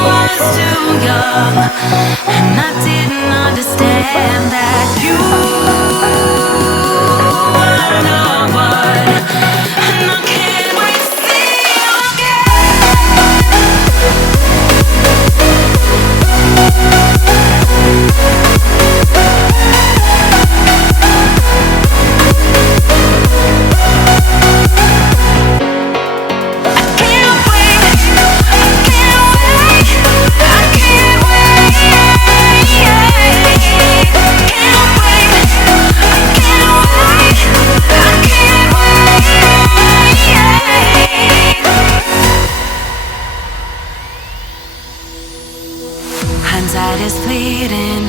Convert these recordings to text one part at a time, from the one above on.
was too young, and I didn't understand that you were no one, and I can't wait to see you hindsight is fleeting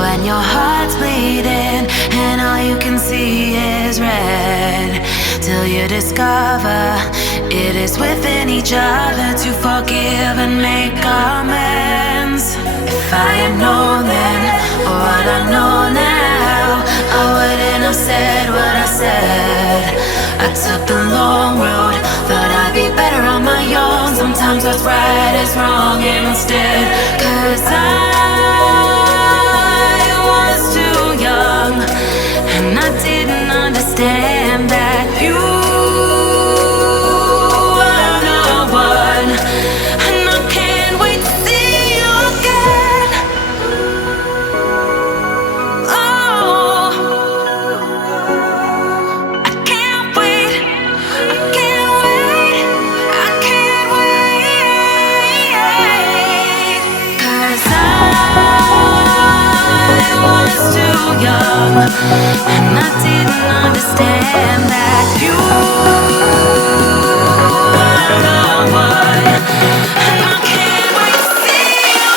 when your heart's bleeding and all you can see is red, till you discover it is within each other to forgive and make amends. If I had known then what I know now, I wouldn't have said what I said. I took the long road, thought I'd be better on my own. Sometimes what's right is wrong instead, 'cause I was too young, and I didn't understand that you were no one, and I can't wait to see you again. Oh, I can't wait, I can't wait, I can't wait, 'cause I was too young, and I didn't understand that you were no one, and I can't wait to see you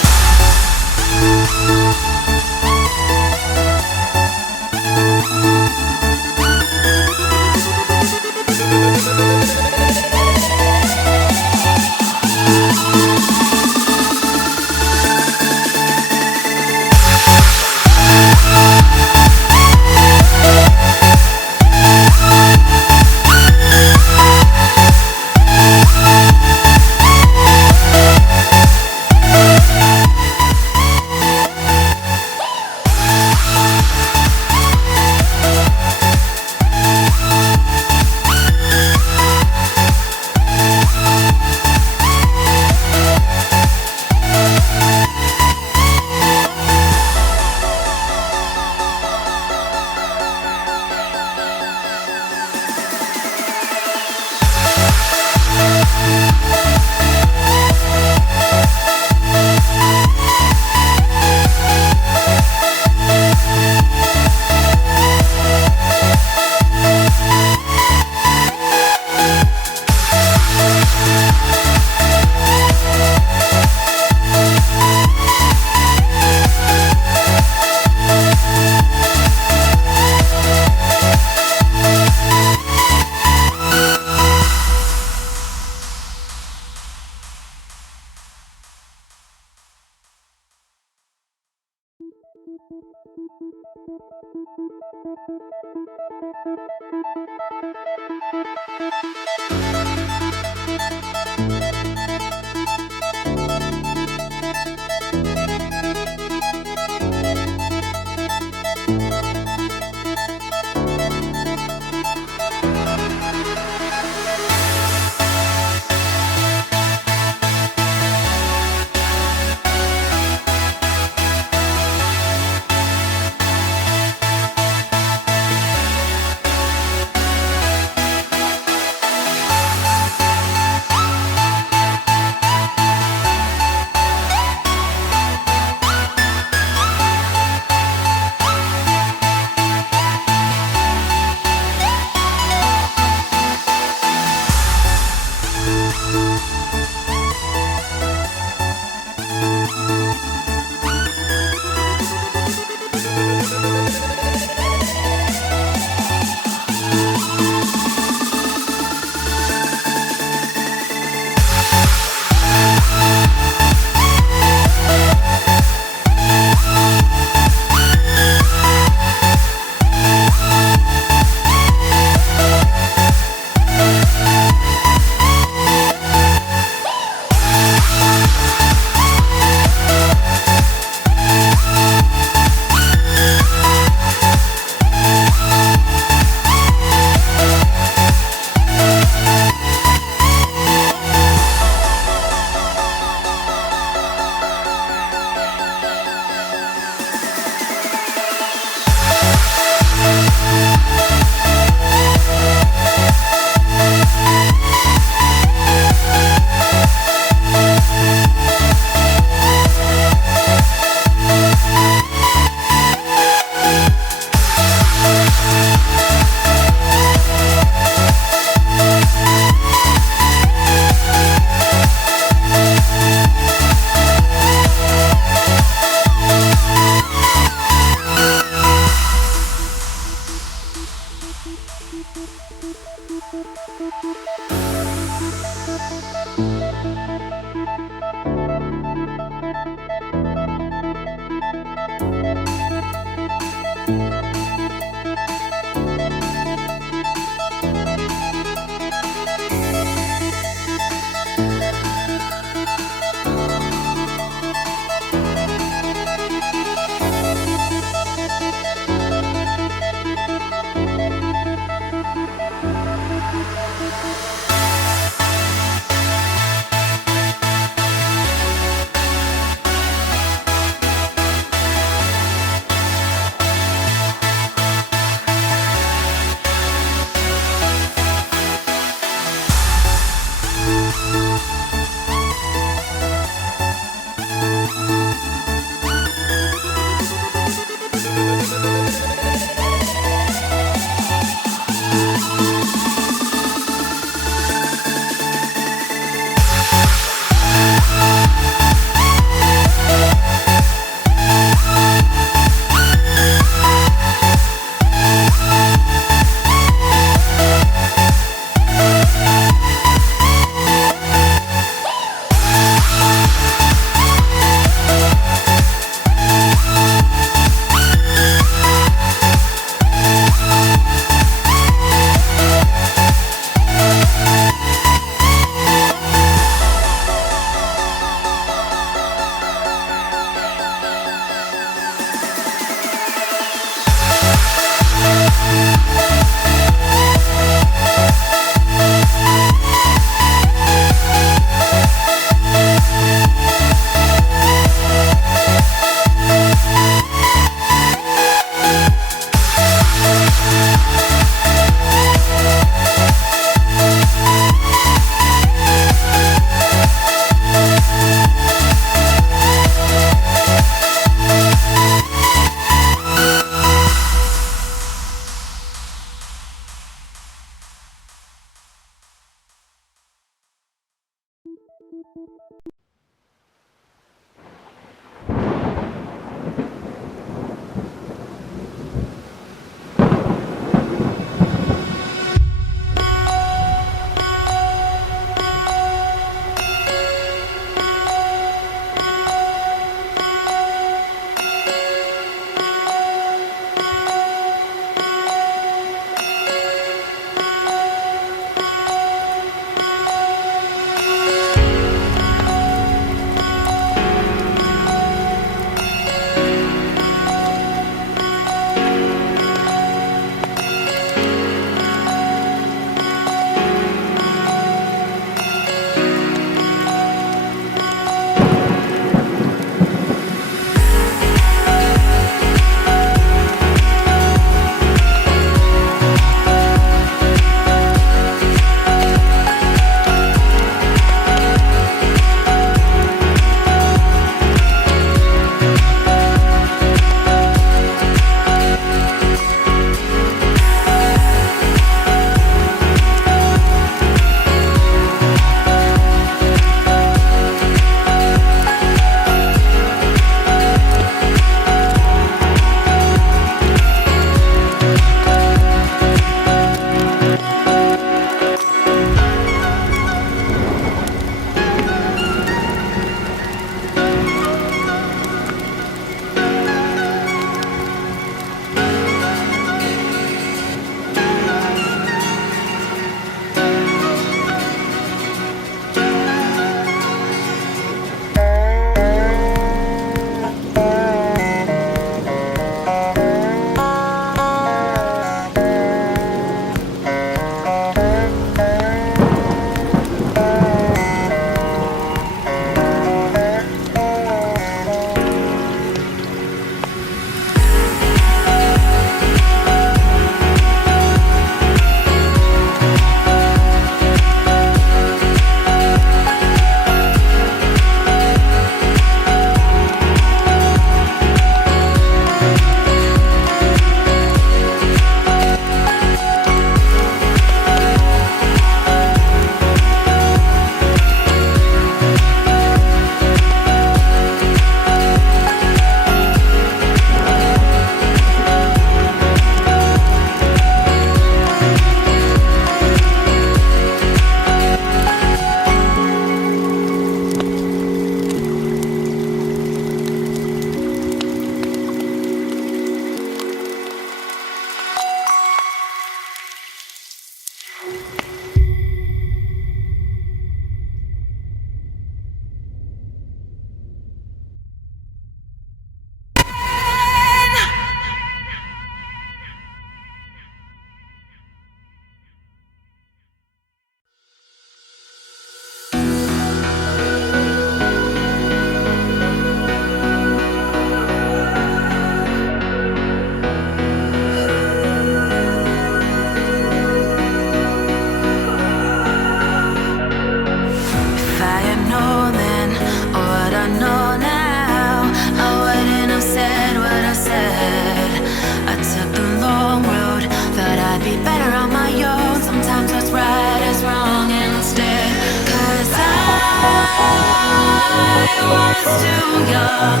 too young,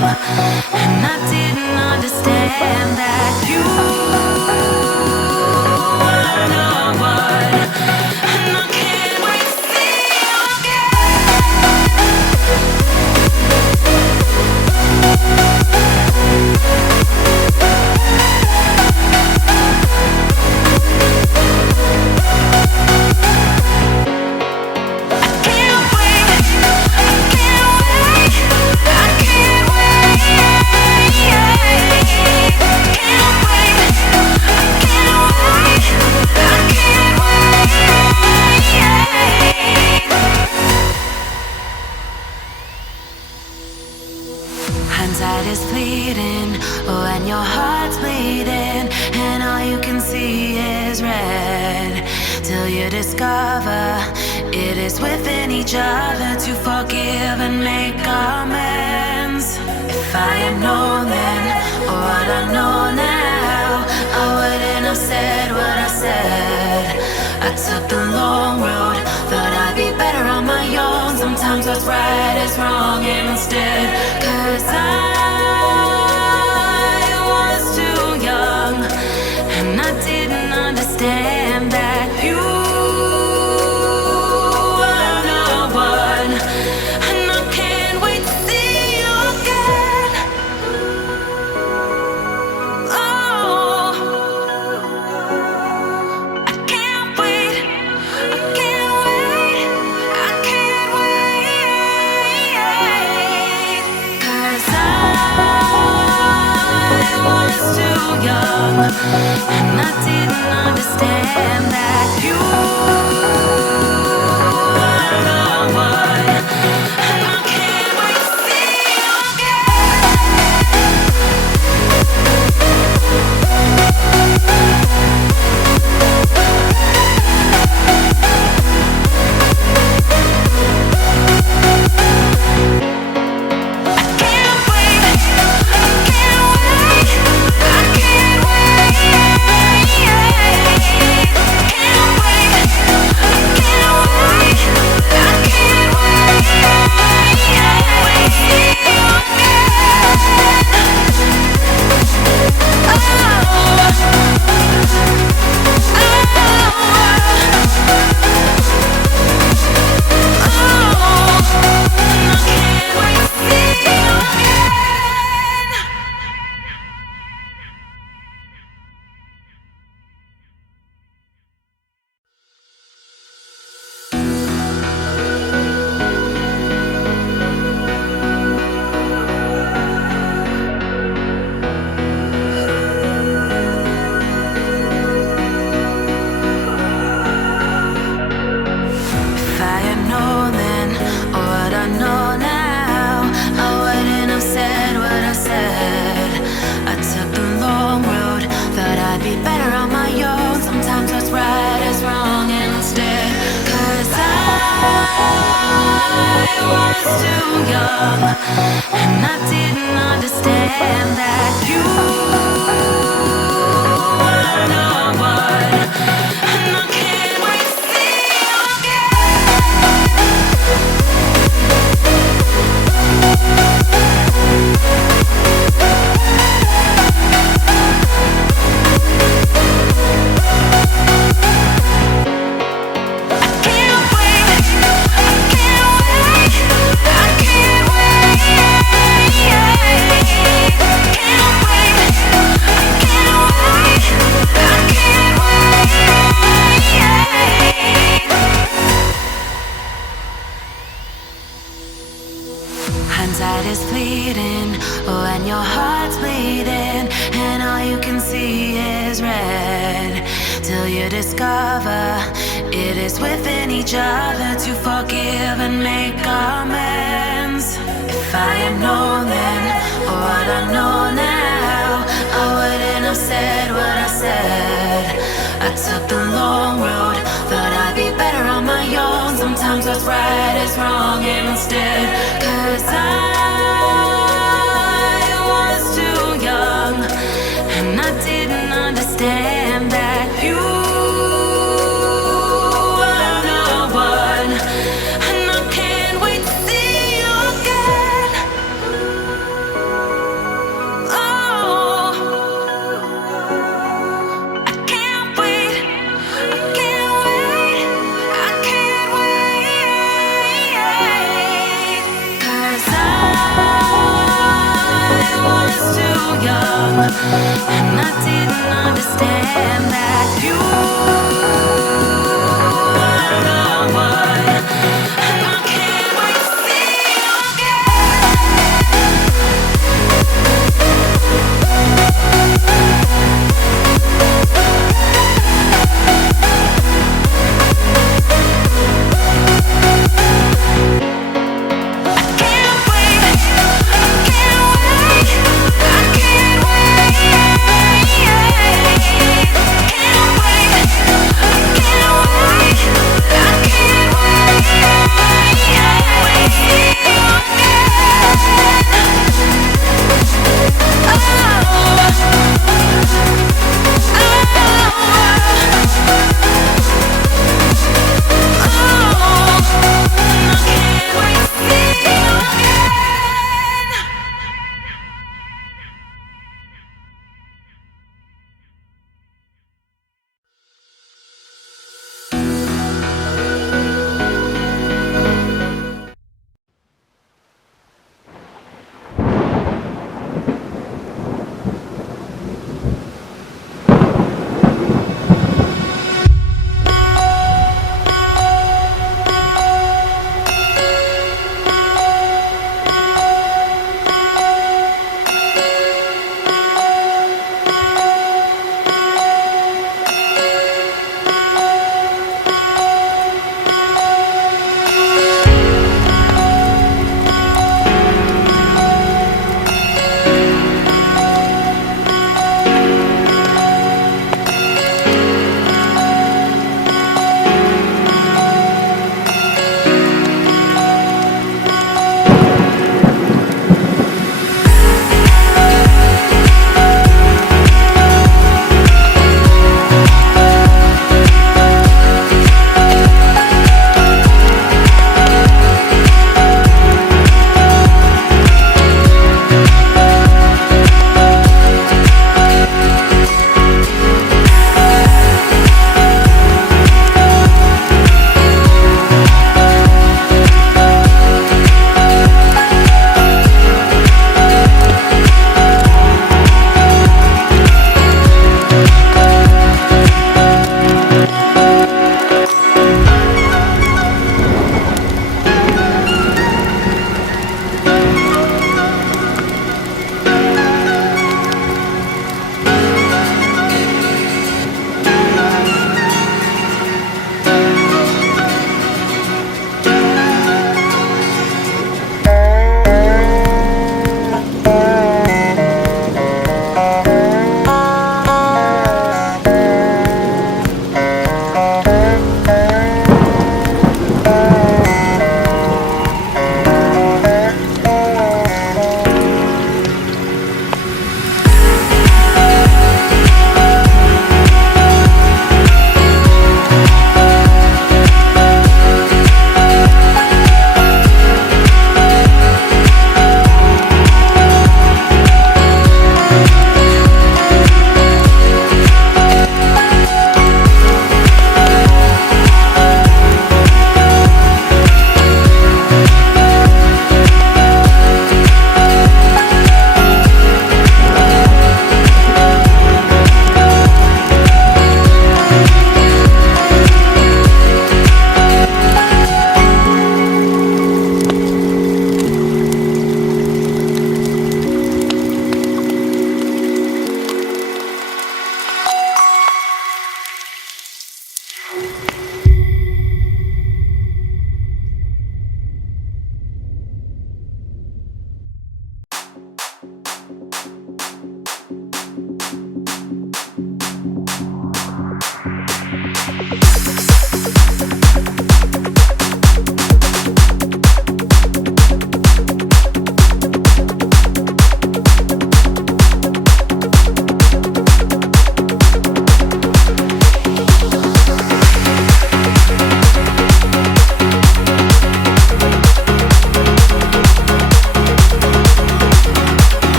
and I didn't understand that you were the one, and I can't wait to see you hindsight is fleeting when your heart's bleeding and all you can see is red, till you discover it is within each other to forgive and make amends. If I had known then what I know now, I wouldn't have said what I said. I took the long road, thought I'd be better on my own. Sometimes what's right is wrong instead, 'cause I was too young, and I didn't understand that you were the one, and I can't wait to see you again. Oh, I can't wait, I can't wait, I can't wait, 'cause I was too young, and I didn't understand that you were the one, and I can't wait to see you hindsight is fleeting when your heart's bleeding and all you can see is red, till you discover it is within each other to forgive and make amends. If I had known then what I know now, I wouldn't have said what I said. I took the long road, thought I'd be better on my own. Sometimes what's right is wrong instead, 'cause I was too young, and I didn't understand that you were the one, and I can't wait to see you again. And I didn't understand that you are the one. And I can't wait to see you I can't wait.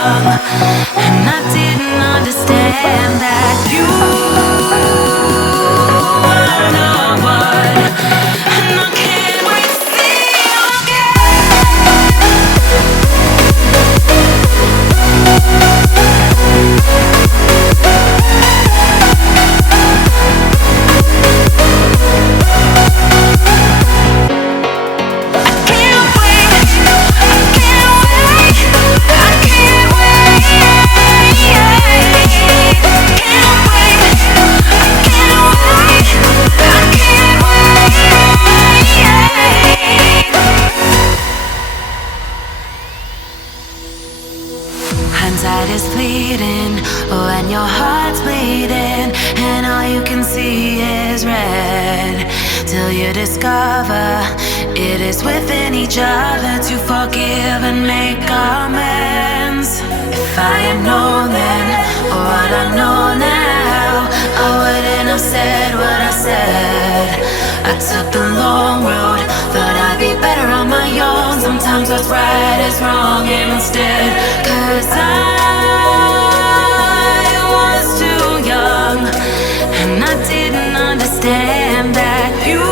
young, and I didn't understand that you were the one, and I can't wait to see you again. Hindsight is fleeting when your heart's bleeding and all you can see is red, till you discover it is within each other to forgive and make amends. If I had known then what I know now, I wouldn't have said what I said. I took the long road, thought I'd be better on my own. Sometimes what's right is wrong instead, 'cause I was too young, and I didn't understand that you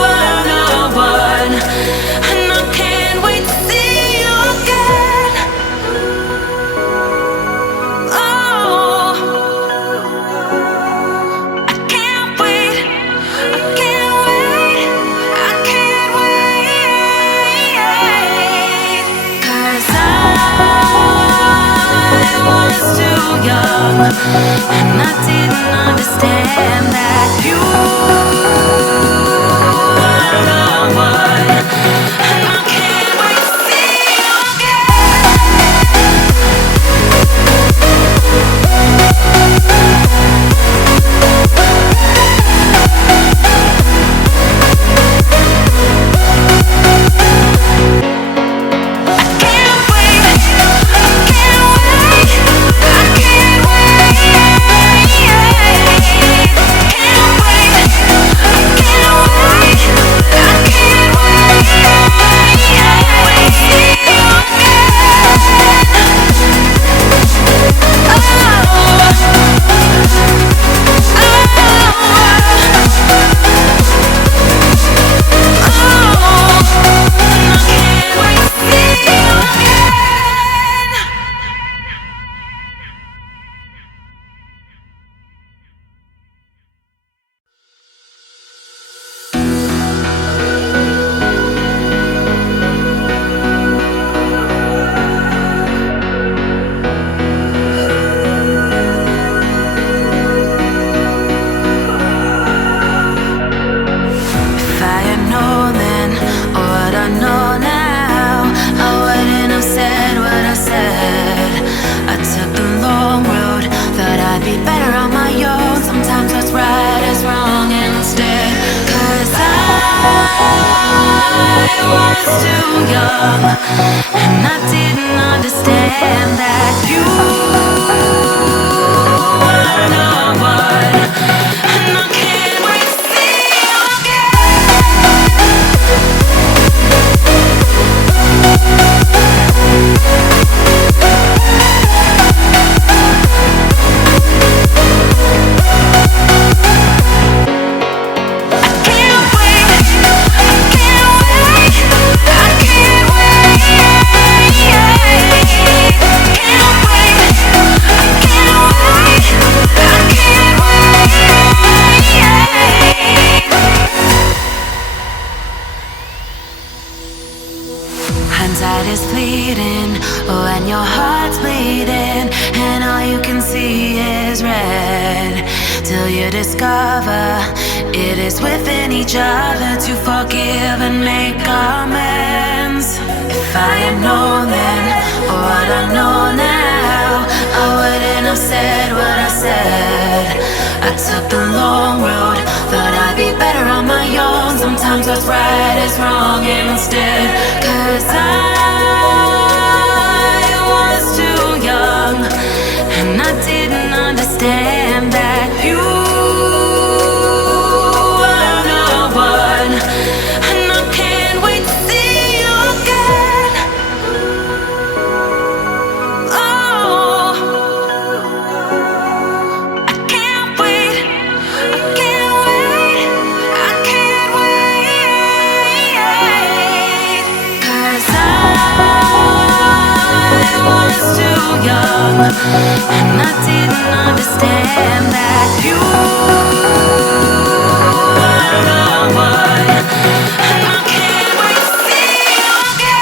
were the one, and I can't wait to see you again. Oh, I can't wait, I can't wait, I can't wait, 'cause I was too young, and I didn't understand that you were the one, and I can't wait to see you again. And I didn't understand that you are the one. And I can't wait to see you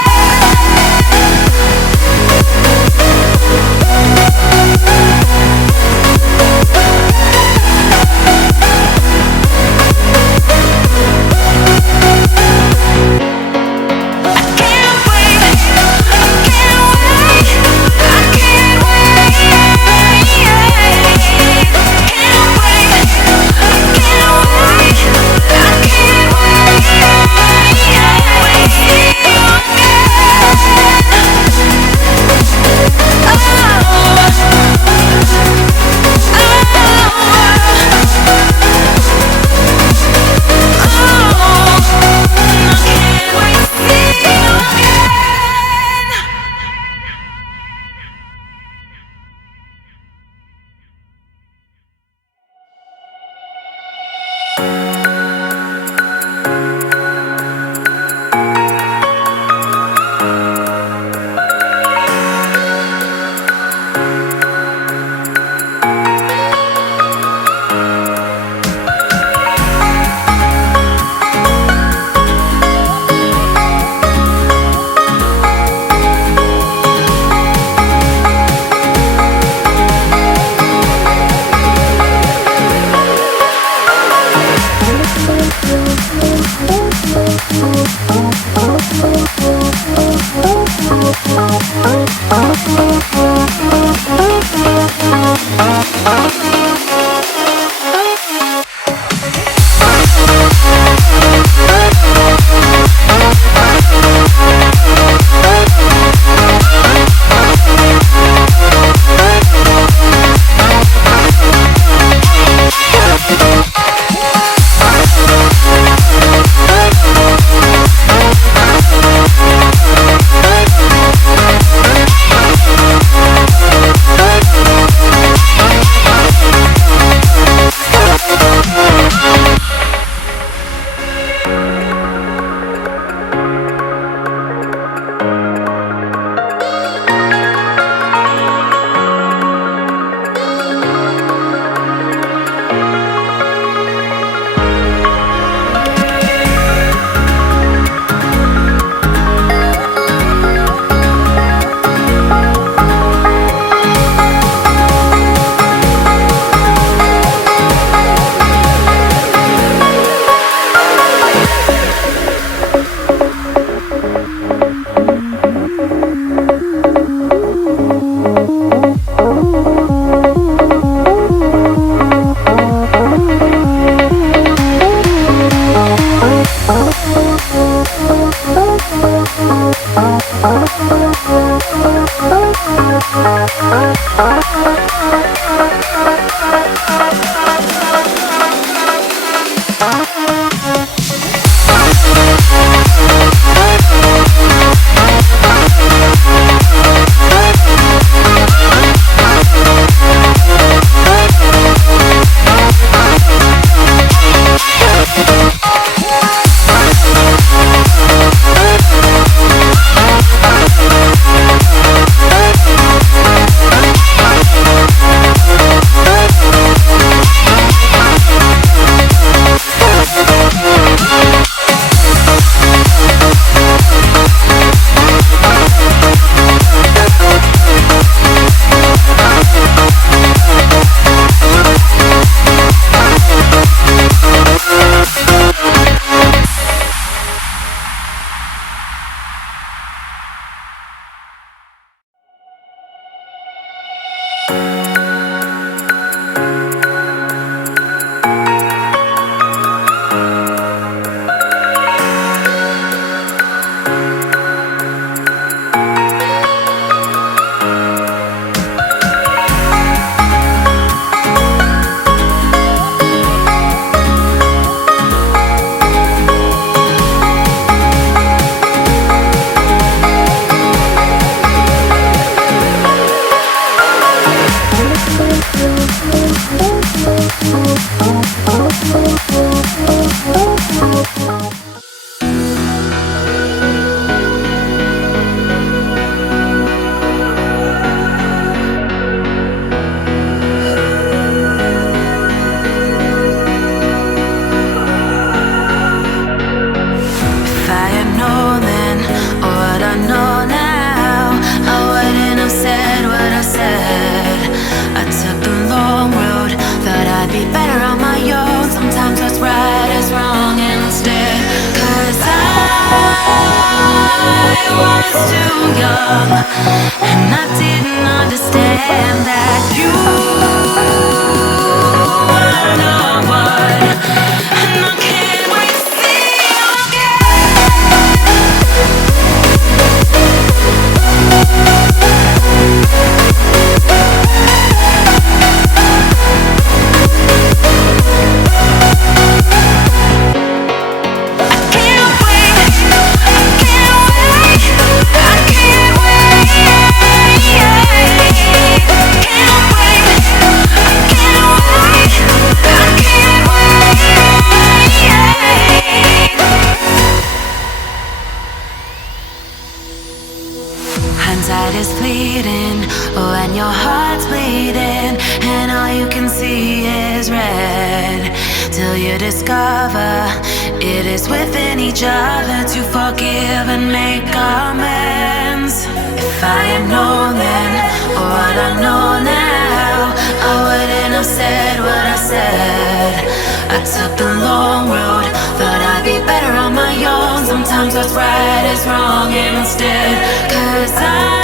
young, and I didn't understand that you were the one, and I can't wait to see you hindsight is fleeting when your heart's bleeding and all you can see is red, till you discover it is within each other to forgive and make amends. If I had known then what I know now, I wouldn't have said what I said. I took the long road, thought I'd be better on my own. Sometimes what's right is wrong instead, 'cause I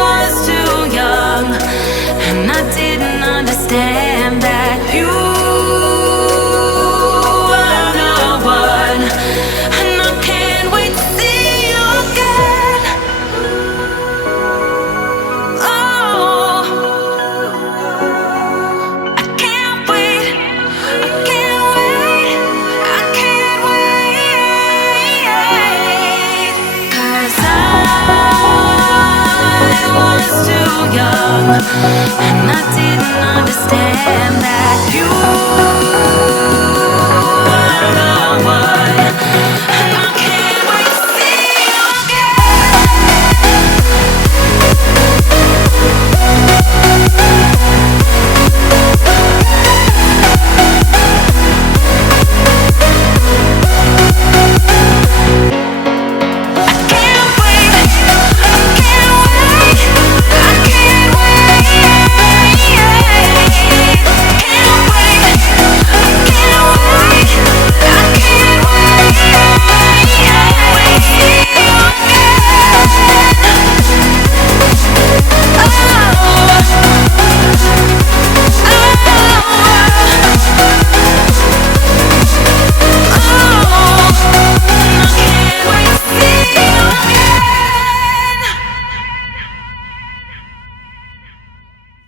was too young, and I didn't understand that you were the one, and I can't wait to see you again. Oh, I can't wait, I can't wait, I can't wait, 'cause I was too young, and I didn't understand that you were the one, and I can't wait to see you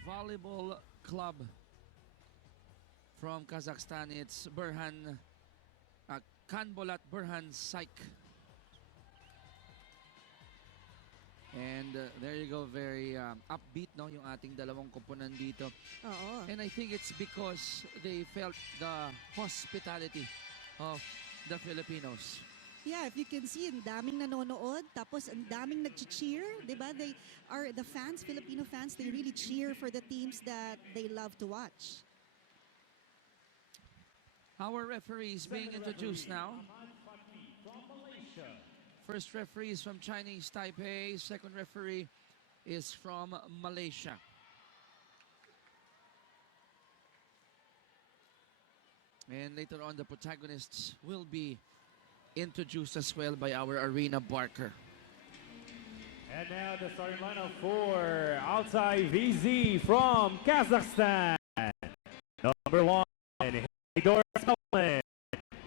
volleyball club from Kazakhstan. It's Burhan Kanbolat Burhan Saik. And there you go, very upbeat no yung ating dalawang koponan dito. Oo. And I think it's because they felt the hospitality of the Filipinos. Yeah, if you can see, ang daming nanonood, tapos ang daming nag-cheer, di ba? They are the fans, Filipino fans, they really cheer for the teams that they love to watch. Our referees being introduced now. First referee is from Chinese Taipei. Second referee is from Malaysia. And later on, the protagonists will be introduced as well by our Arena Barker. And now the starting lineup for Altay VZ from Kazakhstan. Number 1, Hidor Spellman.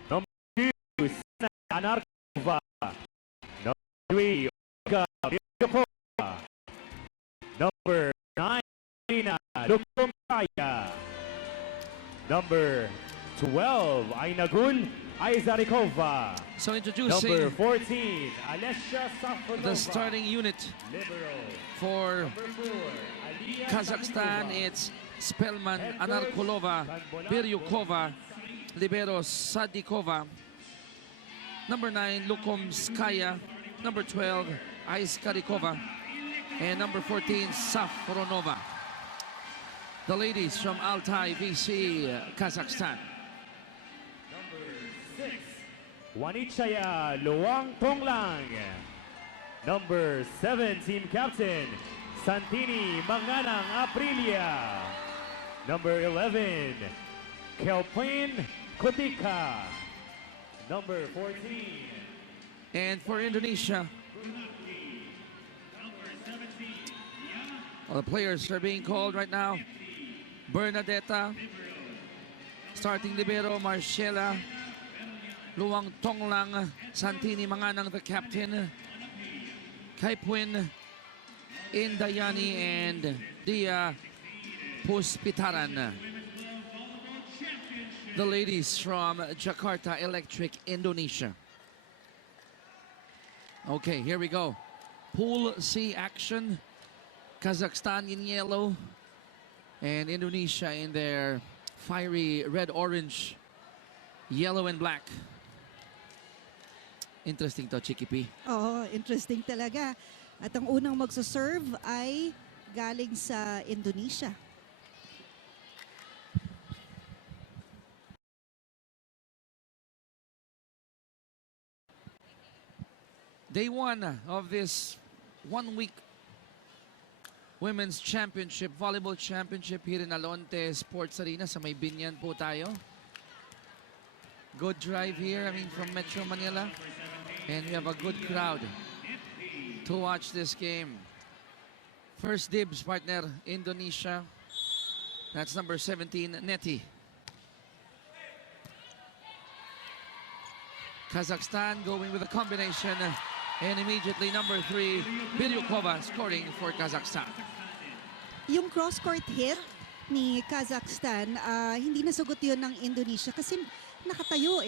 Number 2, Sana Anarkova. Number 3, Olga Biryakova. Number 9, Irina Lukumkaya. Number 12, Ainagul Aizarikova. So introducing Number 14, Alessia Safonova. the starting unit Libero. for Number 4, Aliyah Kazakhstan. Safonova. It's Spellman, Anarkulova, Biryukova, Libero Sadikova. Number 9, Lukomskaya. Number 12, Aiskarikova. And number 14, Saforonova. The ladies from Altay VC, Kazakhstan. Number 6, Wanichaya Luang Tonglang. Number 7, team captain, Santini Manganang Aprilia. Number 11, Kelpin Kotika. Number 14, And for Indonesia, Well, the players are being called right now. Bernadetta, starting libero, Marcela, Luang Tonglang, Santini Manganang, the captain, Kaipuin, Indayani, and Dia Puspitaran. The ladies from Jakarta Electric, Indonesia. Okay, here we go. Pool C action. Kazakhstan in yellow and Indonesia in their fiery red-orange, yellow and black. Interesting to, Chiki P. Oo, interesting talaga. At ang unang magsaserve ay galing sa Indonesia. Day one of this one-week Women's Championship, Volleyball Championship here in Alonte Sports Arena sa may Biñan po tayo. Good drive here, from Metro Manila. And we have a good crowd to watch this game. First dibs, partner, Indonesia. That's number 17, Neti. Kazakhstan going with a combination. And immediately, number 3, Biryukova scoring for Kazakhstan. Yung cross-court hit ni Kazakhstan, hindi nasagot yun ng Indonesia kasi nakatayo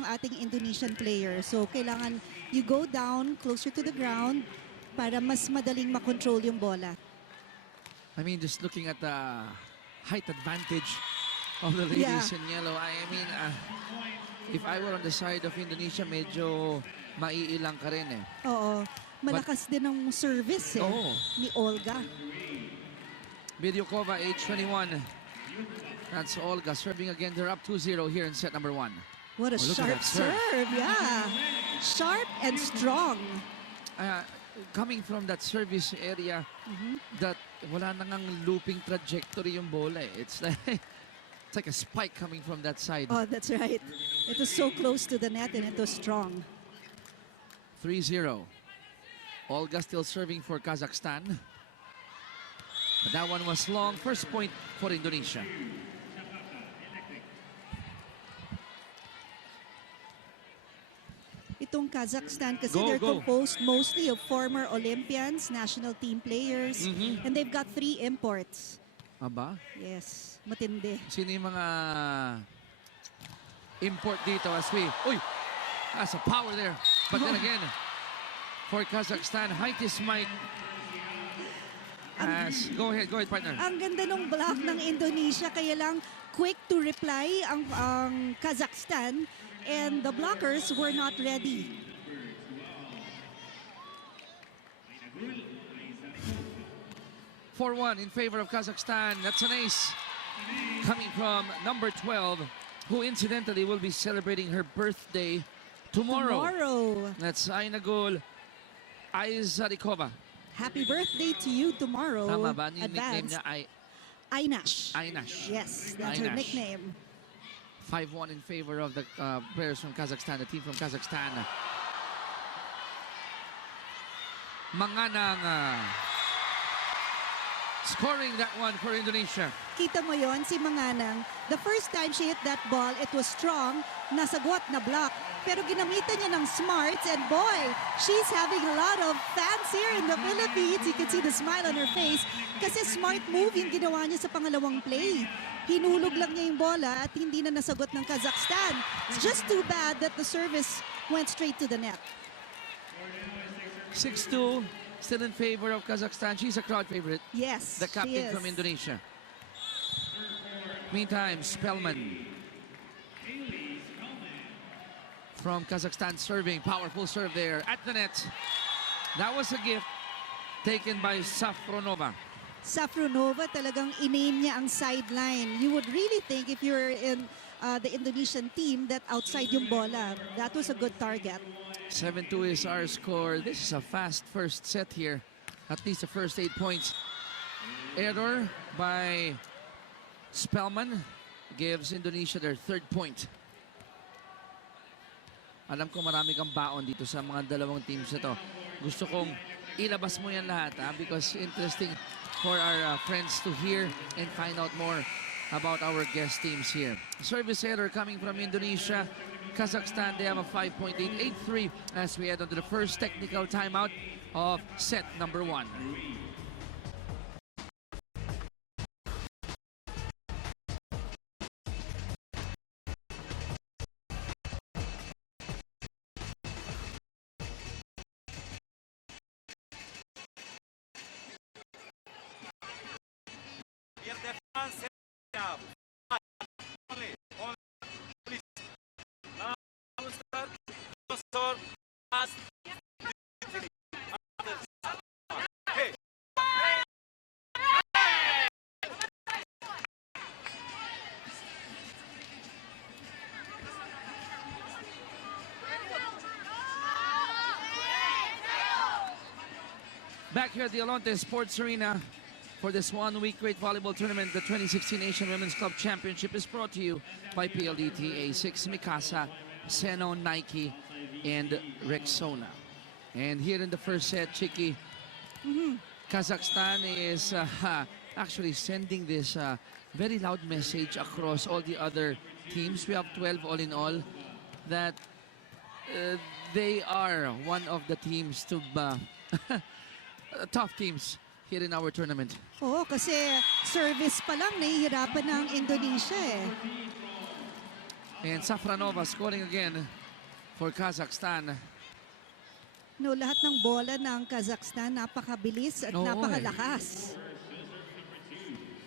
ang ating Indonesian player. So, kailangan you go down closer to the ground para mas madaling makontrol yung bola. Just looking at the height advantage of the ladies in yellow, if I were on the side of Indonesia, medyo maiilang ka rin eh. Oo. Malakas din ang service ni Olga. Biryukova, age 21. That's Olga serving again. They're up 2-0 here in set number 1. What a sharp serve. Yeah. Sharp and strong. Coming from that service area, that wala nang looping trajectory yung bola eh. It's like a spike coming from that side. Oh, that's right. It was so close to the net and it was strong. 3-0. Olga still serving for Kazakhstan. But that one was long. First point for Indonesia. Itong Kazakhstan kasi they're composed mostly of former Olympians, national team players, and they've got 3 imports. Aba? Yes, matindi. Sino yung mga import dito as we... Uy! That's a power there. But then again, for Kazakhstan, height is might. Go ahead, partner. Ang ganda ng block ng Indonesia, kaya lang quick to reply ang Kazakhstan, and the blockers were not ready. (4-1) in favor of Kazakhstan. That's an ace coming from number 12, who incidentally will be celebrating her birthday tomorrow. That's Ainagul Aizarikova. Happy birthday to you tomorrow. Tama ba? Yung nickname niya ay Ainash. Ainash. Yes, that's her nickname. 5-1 in favor of the players from Kazakhstan, the team from Kazakhstan. Manganang scoring that one for Indonesia. Kita mo yon si Manganang. The first time she hit that ball, it was strong, nasagot na block. Pero ginamitan niya ng smarts, and boy, she's having a lot of fans here in the Philippines. You can see the smile on her face kasi smart move yung ginawa niya sa pangalawang play. Hinulog lang niya yung bola at hindi na nasagot ng Kazakhstan. It's just too bad that the service went straight to the net. 6-2, still in favor of Kazakhstan. She's a crowd favorite. Yes, the captain from Indonesia. Meantime, Spellman from Kazakhstan serving. Powerful serve there at the net. That was a gift taken by Safronova. Safronova talagang iname niya ang sideline. You would really think if you're in the Indonesian team that outside yung bola. That was a good target. 7-2 is our score. This is a fast first set here. At least the first 8 points. Error by Spellman gives Indonesia their 3rd point. Alam ko marami kang baon dito sa mga dalawang teams na to. Gusto kong ilabas mo yan lahat, because interesting for our friends to hear and find out more about our guest teams here. Service error coming from Indonesia. Kazakhstan, they have a 5.883 as we head on to the first technical timeout of set number 1. Back here at the Alonte Sports Arena for this one-week great volleyball tournament, the 2016 Asian Women's Club Championship is brought to you by PLDT, A6, Mikasa, Seno, Nike, and Rexona. And here in the first set, Chiki, Kazakhstan is actually sending this very loud message across all the other teams. We have 12 all in all, that they are one of the teams to tough teams here in our tournament. Oo, kasi service pa lang, nahihirapan ng Indonesia eh. And Safranova scoring again for Kazakhstan. No, lahat ng bola ng Kazakhstan, napakabilis at napakalakas.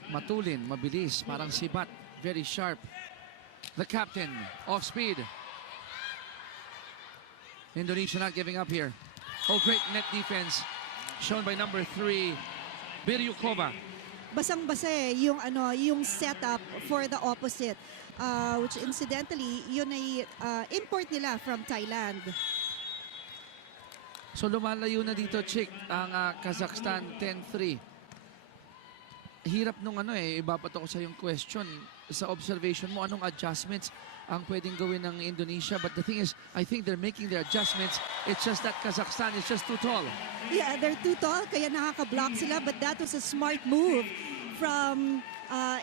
Matulin, mabilis, parang sibat, very sharp. The captain, off speed. Indonesia not giving up here. Oh, great net defense shown by number 3, Biryukova. Basang-basa eh, yung setup for the opposite, which incidentally, yun ay import nila from Thailand. So lumalayo na dito, Chick, ang Kazakhstan 10-3. Hirap nung ibabato ko sa yung question. Sa observation mo, anong adjustments ang pwedeng gawin ng Indonesia? But the thing is, I think they're making their adjustments. It's just that Kazakhstan is just too tall. Yeah, they're too tall, kaya nakaka-block sila. But that was a smart move from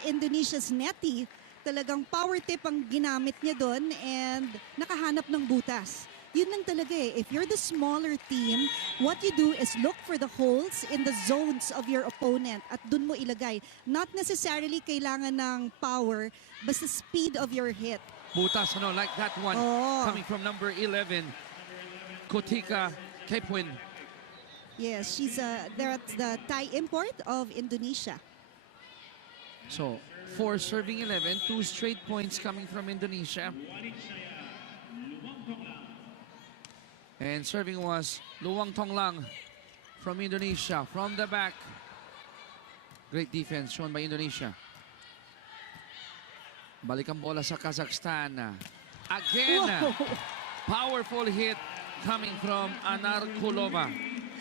Indonesia's netty. Talagang power tip ang ginamit niya doon and nakahanap ng butas. Yun lang talaga eh. If you're the smaller team, what you do is look for the holes in the zones of your opponent at dun mo ilagay. Not necessarily kailangan ng power, basta speed of your hit. Butas, like that one coming from number 11, Kotika Kepwin. Yes, she's that's the Thai import of Indonesia. So, 4 serving 11, 2 straight points coming from Indonesia. And serving was Luang Tonglang from Indonesia. From the back. Great defense shown by Indonesia. Balik ang bola sa Kazakhstan. Again, powerful hit coming from Anarkulova.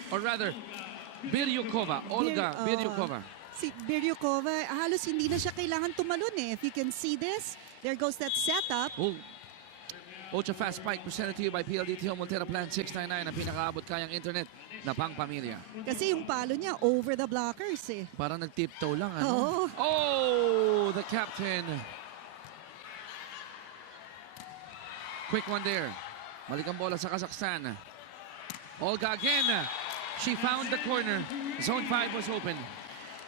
Or rather, Biryukova. Olga Biryukova. Si Biryukova, halos hindi na siya kailangan tumalon eh. If you can see this, there goes that setup. Ultra Fast Spike presented to you by PLDT Home Montera Plan 699, ang pinakaabot kayang internet na pang pamilya. Kasi yung palo niya over the blockers eh. Parang nag-tiptoe lang. Oo. Oh, the captain. Quick one there. Balik ang bola sa Kazakhstan. Olga again. She found the corner. Zone 5 was open.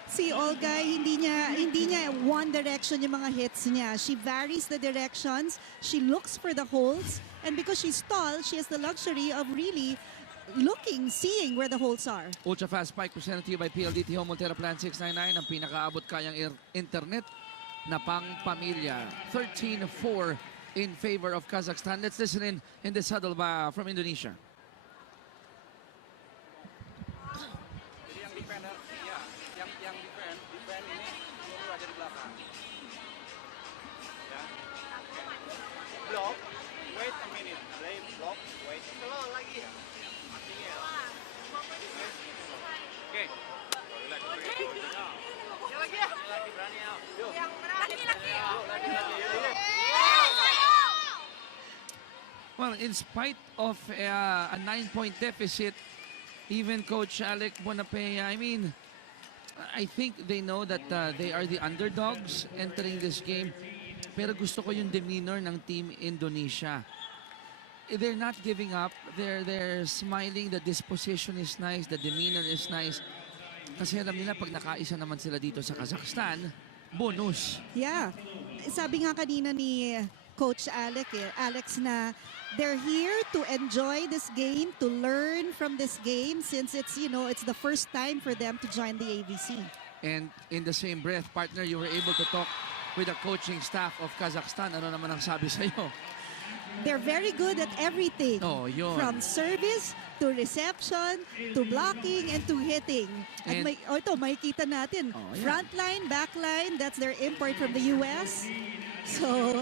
Si Olga, hindi niya one direction yung mga hits niya. She varies the directions. She looks for the holes. And because she's tall, she has the luxury of really seeing where the holes are. Ultra Fast Spike presented to you by PLDT Home Montera Plan 699, ang pinakaabot kayang internet na pang pamilya. 13-4 in favor of Kazakhstan. Let's listen in this huddle from Indonesia. Well, in spite of a 9-point deficit, Even Coach Alec Bonapea, I mean, I think they know that they are the underdogs entering this game. Pero gusto ko yung demeanor ng Team Indonesia. They're not giving up. They're smiling. The disposition is nice. The demeanor is nice. Kasi alam nila pag nakaisa naman sila dito sa Kazakhstan, bonus. Yeah. Sabi nga kanina ni Coach Alex na they're here to enjoy this game, to learn from this game since it's, you know, it's the first time for them to join the AVC. And in the same breath, partner, you were able to talk with the coaching staff of Kazakhstan. Ano naman ang sabi sa'yo? They're very good at everything. Oh, yun. From service to reception to blocking and to hitting. At And- ito, makikita natin. Oh, yeah. Front line, back line, that's their import from the US. So,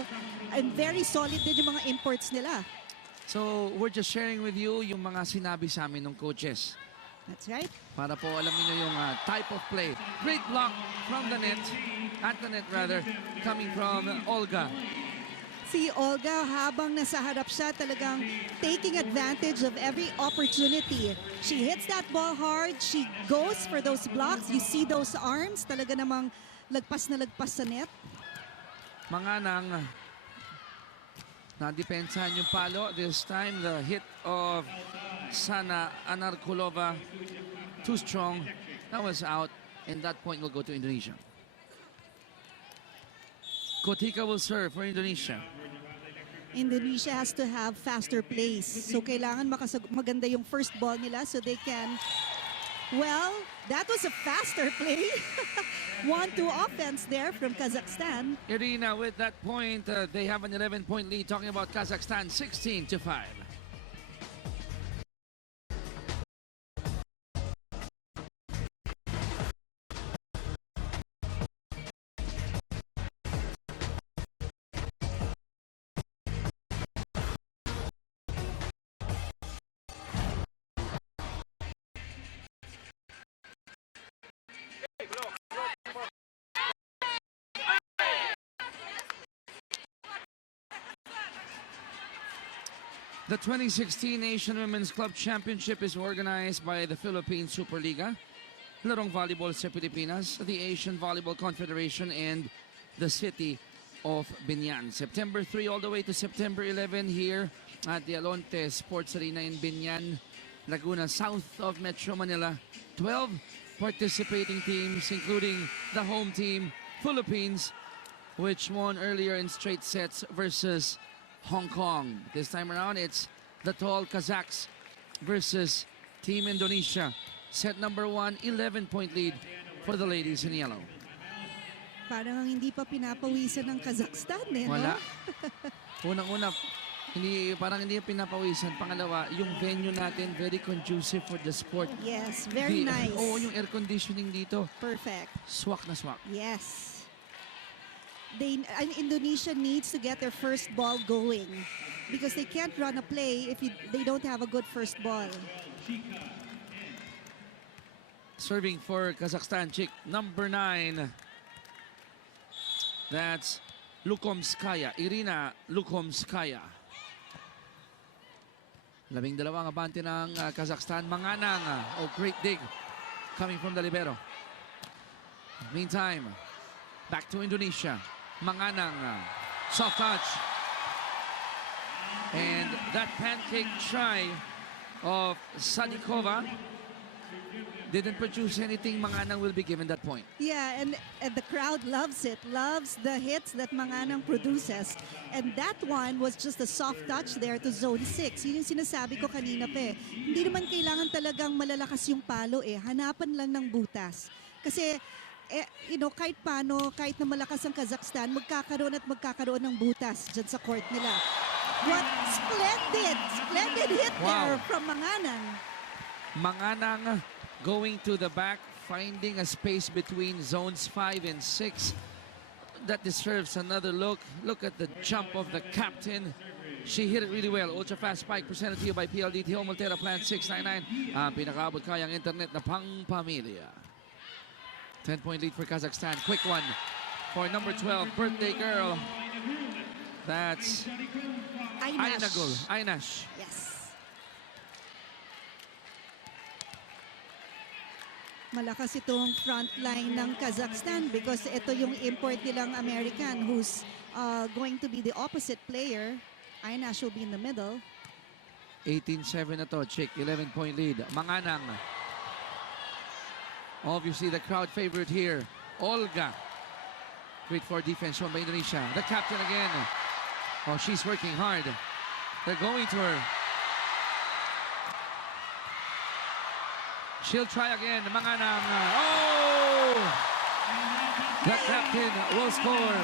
and very solid din yung mga imports nila. So, we're just sharing with you yung mga sinabi sa amin ng coaches. That's right. Para po alamin nyo yung type of play. Great block from the net, at the net rather, coming from Olga. Si Olga, habang nasa harap siya, talagang taking advantage of every opportunity. She hits that ball hard. She goes for those blocks. You see those arms, talaga namang lagpas na lagpas sa net. Manganang nadepensahan yung palo. This time, the hit of Sana Anarkulova, too strong. That was out, and that point will go to Indonesia. Kotika will serve for Indonesia. Indonesia has to have faster plays. So kailangan maganda yung first ball nila so they can... Well, that was a faster play. 1-2 offense there from Kazakhstan. Irina with that point, they have an 11-point lead. Talking about Kazakhstan, 16-5. The 2016 Asian Women's Club Championship is organized by the Philippine Superliga, Larong Volleyball sa Pilipinas, the Asian Volleyball Confederation, and the city of Biñan. September 3 all the way to September 11 here at the Alonte Sports Arena in Biñan, Laguna, south of Metro Manila. 12 participating teams, including the home team, Philippines, which won earlier in straight sets versus Hong Kong. This time around, it's the tall Kazakhs versus Team Indonesia. Set number 1, 11-point lead for the ladies in yellow. Parang hindi pa pinapawisan ng Kazakhstan eh, Wala. no? Unang-una, parang hindi pinapawisan. Pangalawa, yung venue natin, very conducive for the sport. Yes, very nice. Oo, yung air conditioning dito, Perfect. swak na swak. Yes. Indonesia needs to get their first ball going because they can't run a play if they don't have a good first ball. Serving for Kazakhstan, chick number 9. That's Lukomskaya, Irina Lukomskaya. 12 ang abante ng Kazakhstan. Manganang, great dig coming from the libero. Meantime, back to Indonesia. Manganang, soft touch. And that pancake try of Sadikova didn't produce anything. Manganang will be given that point. Yeah, and the crowd loves it, loves the hits that Manganang produces. And that one was just a soft touch there to zone 6. Yun yung sinasabi ko kanina pa eh. Hindi naman kailangan talagang malalakas yung palo eh. Hanapan lang ng butas. Kasi kahit paano, kahit na malakas ang Kazakhstan, magkakaroon ng butas dyan sa court nila. What splendid hit there from Manganang. Manganang going to the back, finding a space between zones 5 and 6. That deserves another look. Look at the jump of the captain. She hit it really well. Ultra fast spike presented to you by PLDT Home Altera Plan 699. Ang pinakaabot kayang internet na pang-pamilya. 10-point lead for Kazakhstan. Quick one for number 12, birthday girl. That's Aynagul. Aynash. Yes. Malakas itong front line ng Kazakhstan because ito yung import nilang American who's going to be the opposite player. Aina will be in the middle. 18-7 na to. Chick, 11-point lead. Manganang. Obviously, the crowd favorite here. Olga. Great for defense shown by Indonesia. The captain again. Oh, she's working hard. They're going to her. She'll try again. Manganang. Oh! The captain will score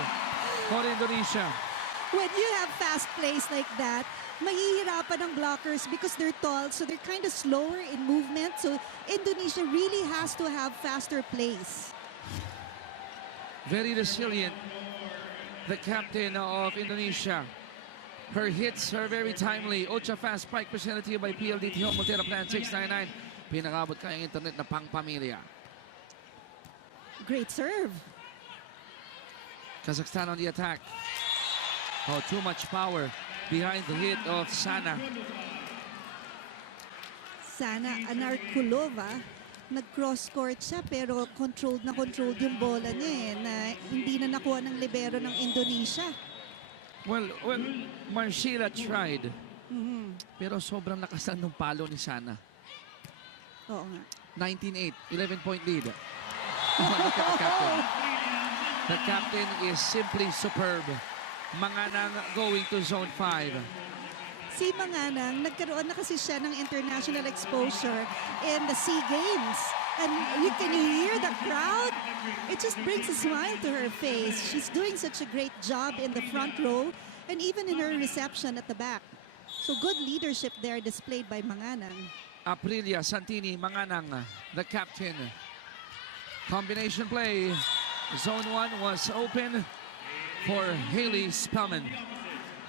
for Indonesia. When you have fast plays like that, mahihirapan ng blockers because they're tall, so they're kind of slower in movement. So Indonesia really has to have faster plays. Very resilient. The captain of Indonesia. Her hits are very timely. Ultra fast spike presented to you by PLDT Home Montero Plan 699. Pinakabot kayang internet na pang-pamilya. Great serve. Kazakhstan on the attack. Oh, too much power behind the hit of Sana. Sana Anarkulova, nag-cross court siya pero controlled yung bola niya na hindi na nakuha ng libero ng Indonesia. Well, Marcela tried. Pero sobrang lakas ng palo ni Sana. Oo nga. 19-8, 11-point lead. Oh, look at the captain. The captain is simply superb. Manganang going to zone 5. Si Manganang, nagkaroon na kasi siya ng international exposure in the SEA Games. And can you hear the crowd? It just brings a smile to her face. She's doing such a great job in the front row and even in her reception at the back. So good leadership there displayed by Manganang. Aprilia, Santini, Manganang, the captain. Combination play. Zone 1 was open for Haley Spellman.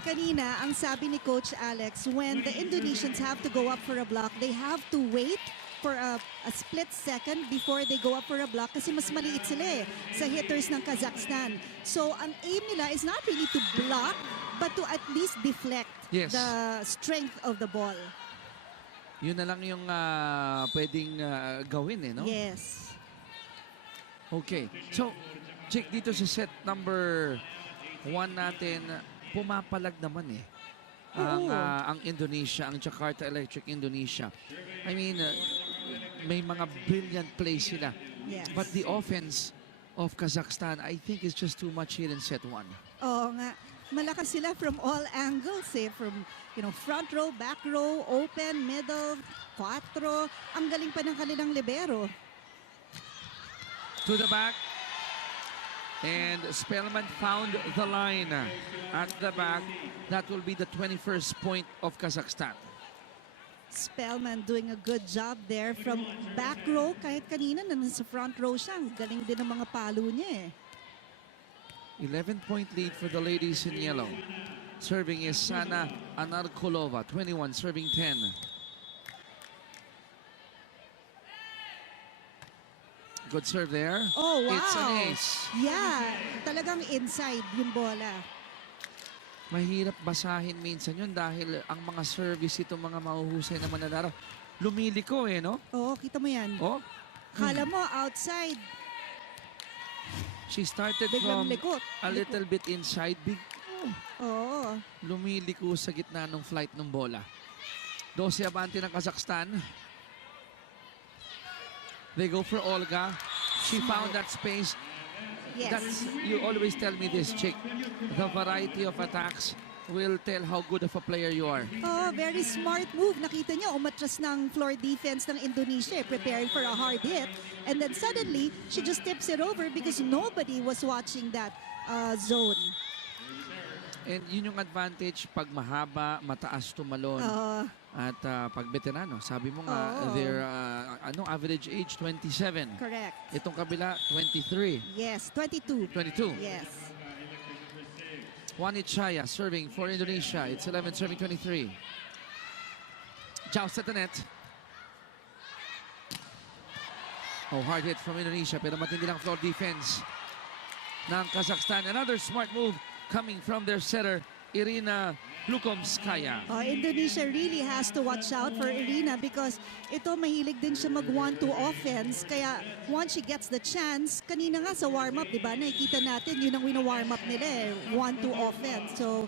Kanina, ang sabi ni Coach Alex, when the Indonesians have to go up for a block, they have to wait for a split second before they go up for a block kasi mas maliit sila sa hitters ng Kazakhstan. So ang aim nila is not really to block, but to at least deflect the strength of the ball. Yun na lang yung pwedeng gawin no? Yes. Okay. So, Chick, dito sa set number 1 natin, pumapalag naman ang Indonesia, ang Jakarta Electric Indonesia. I mean, may mga brilliant plays sila. Yes. But the offense of Kazakhstan, I think is just too much here in set 1. Oo nga. Malakas sila from all angles from front row, back row, open, middle, 4. Ang galing pa ng kanilang libero. To the back. And Spellman found the line at the back. That will be the 21st point of Kazakhstan. Spellman doing a good job there from back row. Kahit kanina nasa front row siya. Ang galing din ng mga palo niya 11-point lead for the ladies in yellow. Serving is Sana Anarkulova, 21, serving 10. Good serve there. Oh, wow. It's an ace. Yeah, talagang inside yung bola. Mahirap basahin minsan yun dahil ang mga service itong mga mahuhusay na manlalaro. Lumiliko no? Oo, kita mo yan. Oh. Kala mo outside. She started Biglang from likot. a little bit inside. Oo. Lumiliko sa gitna ng flight ng bola. 12 abante ng Kazakhstan. They go for Olga. She found that space. Yes. You always tell me this, Chick. The variety of attacks will tell how good of a player you are. Oh, very smart move. Nakita niyo, umatras ng floor defense ng Indonesia, preparing for a hard hit. And then suddenly, she just tips it over because nobody was watching that zone. And yun yung advantage pag mahaba, mataas tumalon. At pag veterano, sabi mo nga, their average age 27. Correct. Itong kabila, 23. Yes, 22. 22. Yes. Juanit Chaya serving for Indonesia. It's 11 serving 23. Joust at the net. Oh, hard hit from Indonesia pero matindi lang floor defense ng Kazakhstan. Another smart move coming from their setter, Irina Lukomskaya. Indonesia really has to watch out for Irina because ito mahilig din siya mag 1-2 offense. Kaya once she gets the chance, kanina nga sa warm-up, di ba, nakikita natin yun ang wino-warm up nila 1-2 offense. So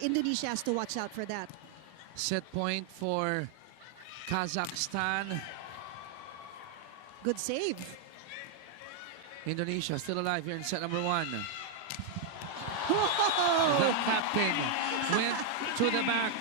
Indonesia has to watch out for that. Set point for Kazakhstan. Good save. Indonesia still alive here in set number 1. Whoa! The captain went to the back.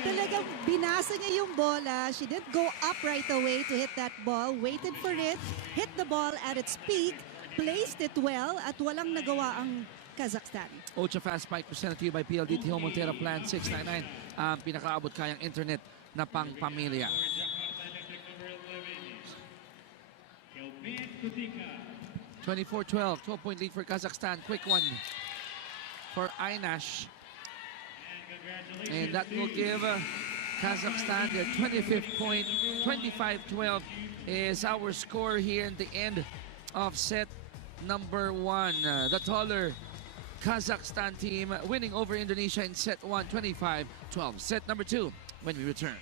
Talagang binasa niya yung bola. She didn't go up right away to hit that ball. Waited for it, hit the ball at its peak, placed it well, at walang nagawa ang Kazakhstan. Ultra Fast Spike presented to you by PLDT Home Montera Plan 699. Ang pinakaabot kayang internet na pang pamilya. 24-12, 12-point lead for Kazakhstan. Quick one for Aynash. And that will give Kazakhstan their 25th point. 25-12 is our score here in the end of set number 1. The taller Kazakhstan team winning over Indonesia in set 1, 25-12. Set number 2 when we return.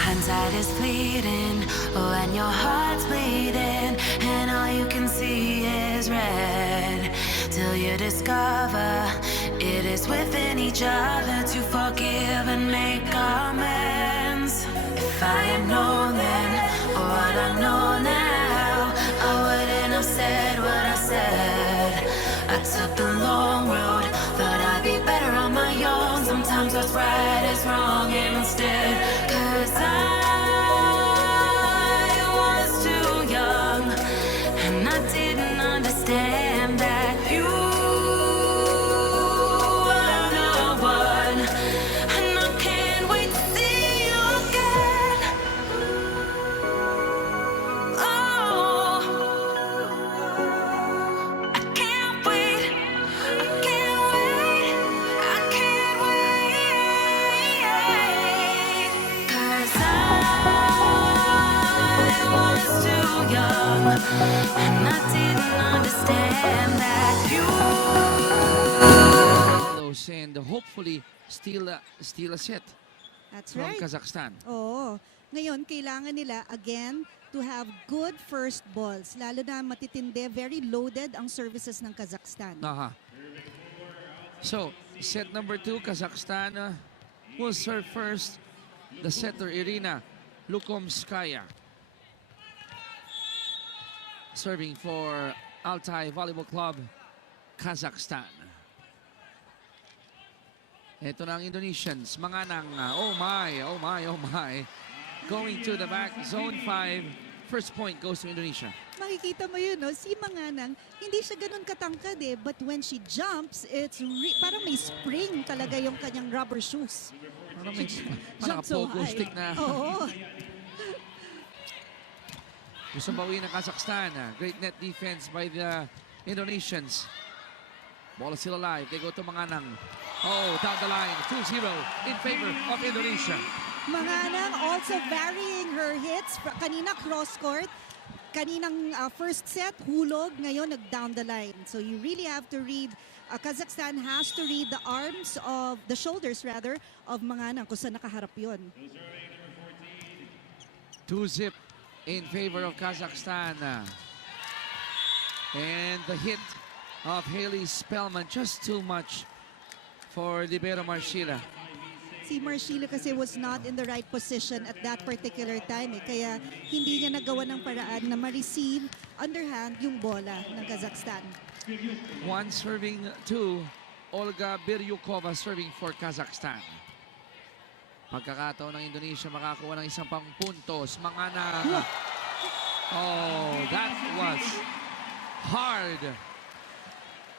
Hindsight is fleeting when your heart's bleeding and all you can see is red, till you discover it is within each other to forgive and make amends. If I had known then what I know now, I wouldn't have said what I said. I took the long road, thought I'd be better on my own. Sometimes what's right is wrong instead, 'cause I was too young and I didn't understand that you were the one, and I can't wait to see you again. Oh, I can't wait, I can't wait, I can't wait, 'cause I was too young and I didn't understand that you. Close and hopefully steal a set That's from right. Kazakhstan. Oo. Ngayon, kailangan nila, again, to have good first balls. Lalo na matitindi, very loaded ang services ng Kazakhstan. So, set number 2, Kazakhstan will serve first. The setter, Irina Lukomskaya. Serving for Altay Volleyball Club, Kazakhstan. Ito na ang Indonesians. Manganang, oh my, oh my, oh my. Going to the back, zone 5. First point goes to Indonesia. Makikita mo yun, no? Si Manganang, hindi siya ganun katangkad eh. But when she jumps, it's parang may spring talaga yung kanyang rubber shoes. Parang may Jump so pogo high. stick na. Oo. Gusto bawi ng Kazakhstan. Great net defense by the Indonesians. Ball is still alive. They go to Manganang. Oh, down the line. 2-0 in favor of Indonesia. Manganang also varying her hits. Kanina cross-court. Kaninang first set, hulog. Ngayon, nag-down the line. So you really have to read, Kazakhstan has to read the arms of, the shoulders rather, of Manganang kung saan nakaharap yun. 2-0 in favor of Kazakhstan. And the hit of Haley Spellman, just too much for Libero Marcila. Si Marcila kasi was not in the right position at that particular time. Kaya hindi niya nagawa ng paraan na ma-receive underhand yung bola ng Kazakhstan. One serving to Olga Biryukova serving for Kazakhstan. Pagkakataon ng Indonesia makakuha ng isang pang puntos. Manganang. Oh, that was hard.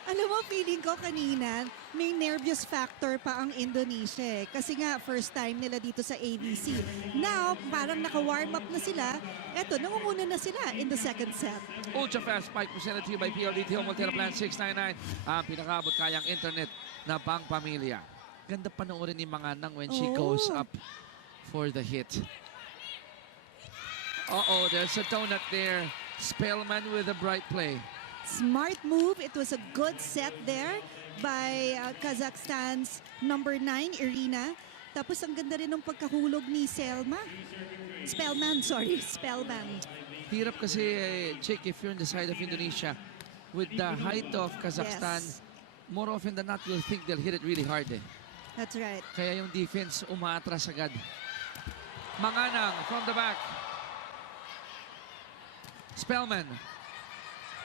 Alam mo, feeling ko kanina, may nervous factor pa ang Indonesia. Kasi nga, first time nila dito sa ABC. Now, parang naka-warm up na sila. Eto, nangunguna na sila in the second set. Ultra fast spike presented to you by PLDT Home Altera Plan 699. Ang pinakabot kayang internet na pang pamilya. Ganda panoorin ni Manganang when she goes up for the hit. Uh-oh, there's a donut there. Spellman with a bright play. Smart move. It was a good set there by Kazakhstan's number 9, Irina. Tapos ang ganda rin ng pagkahulog ni Spellman. Hirap kasi, Chick, if you're on the side of Indonesia, with the height of Kazakhstan, Yes. more often than not, you'll think they'll hit it really hard. That's right. Kaya yung defense umaatras agad. Manganang from the back. Spellman.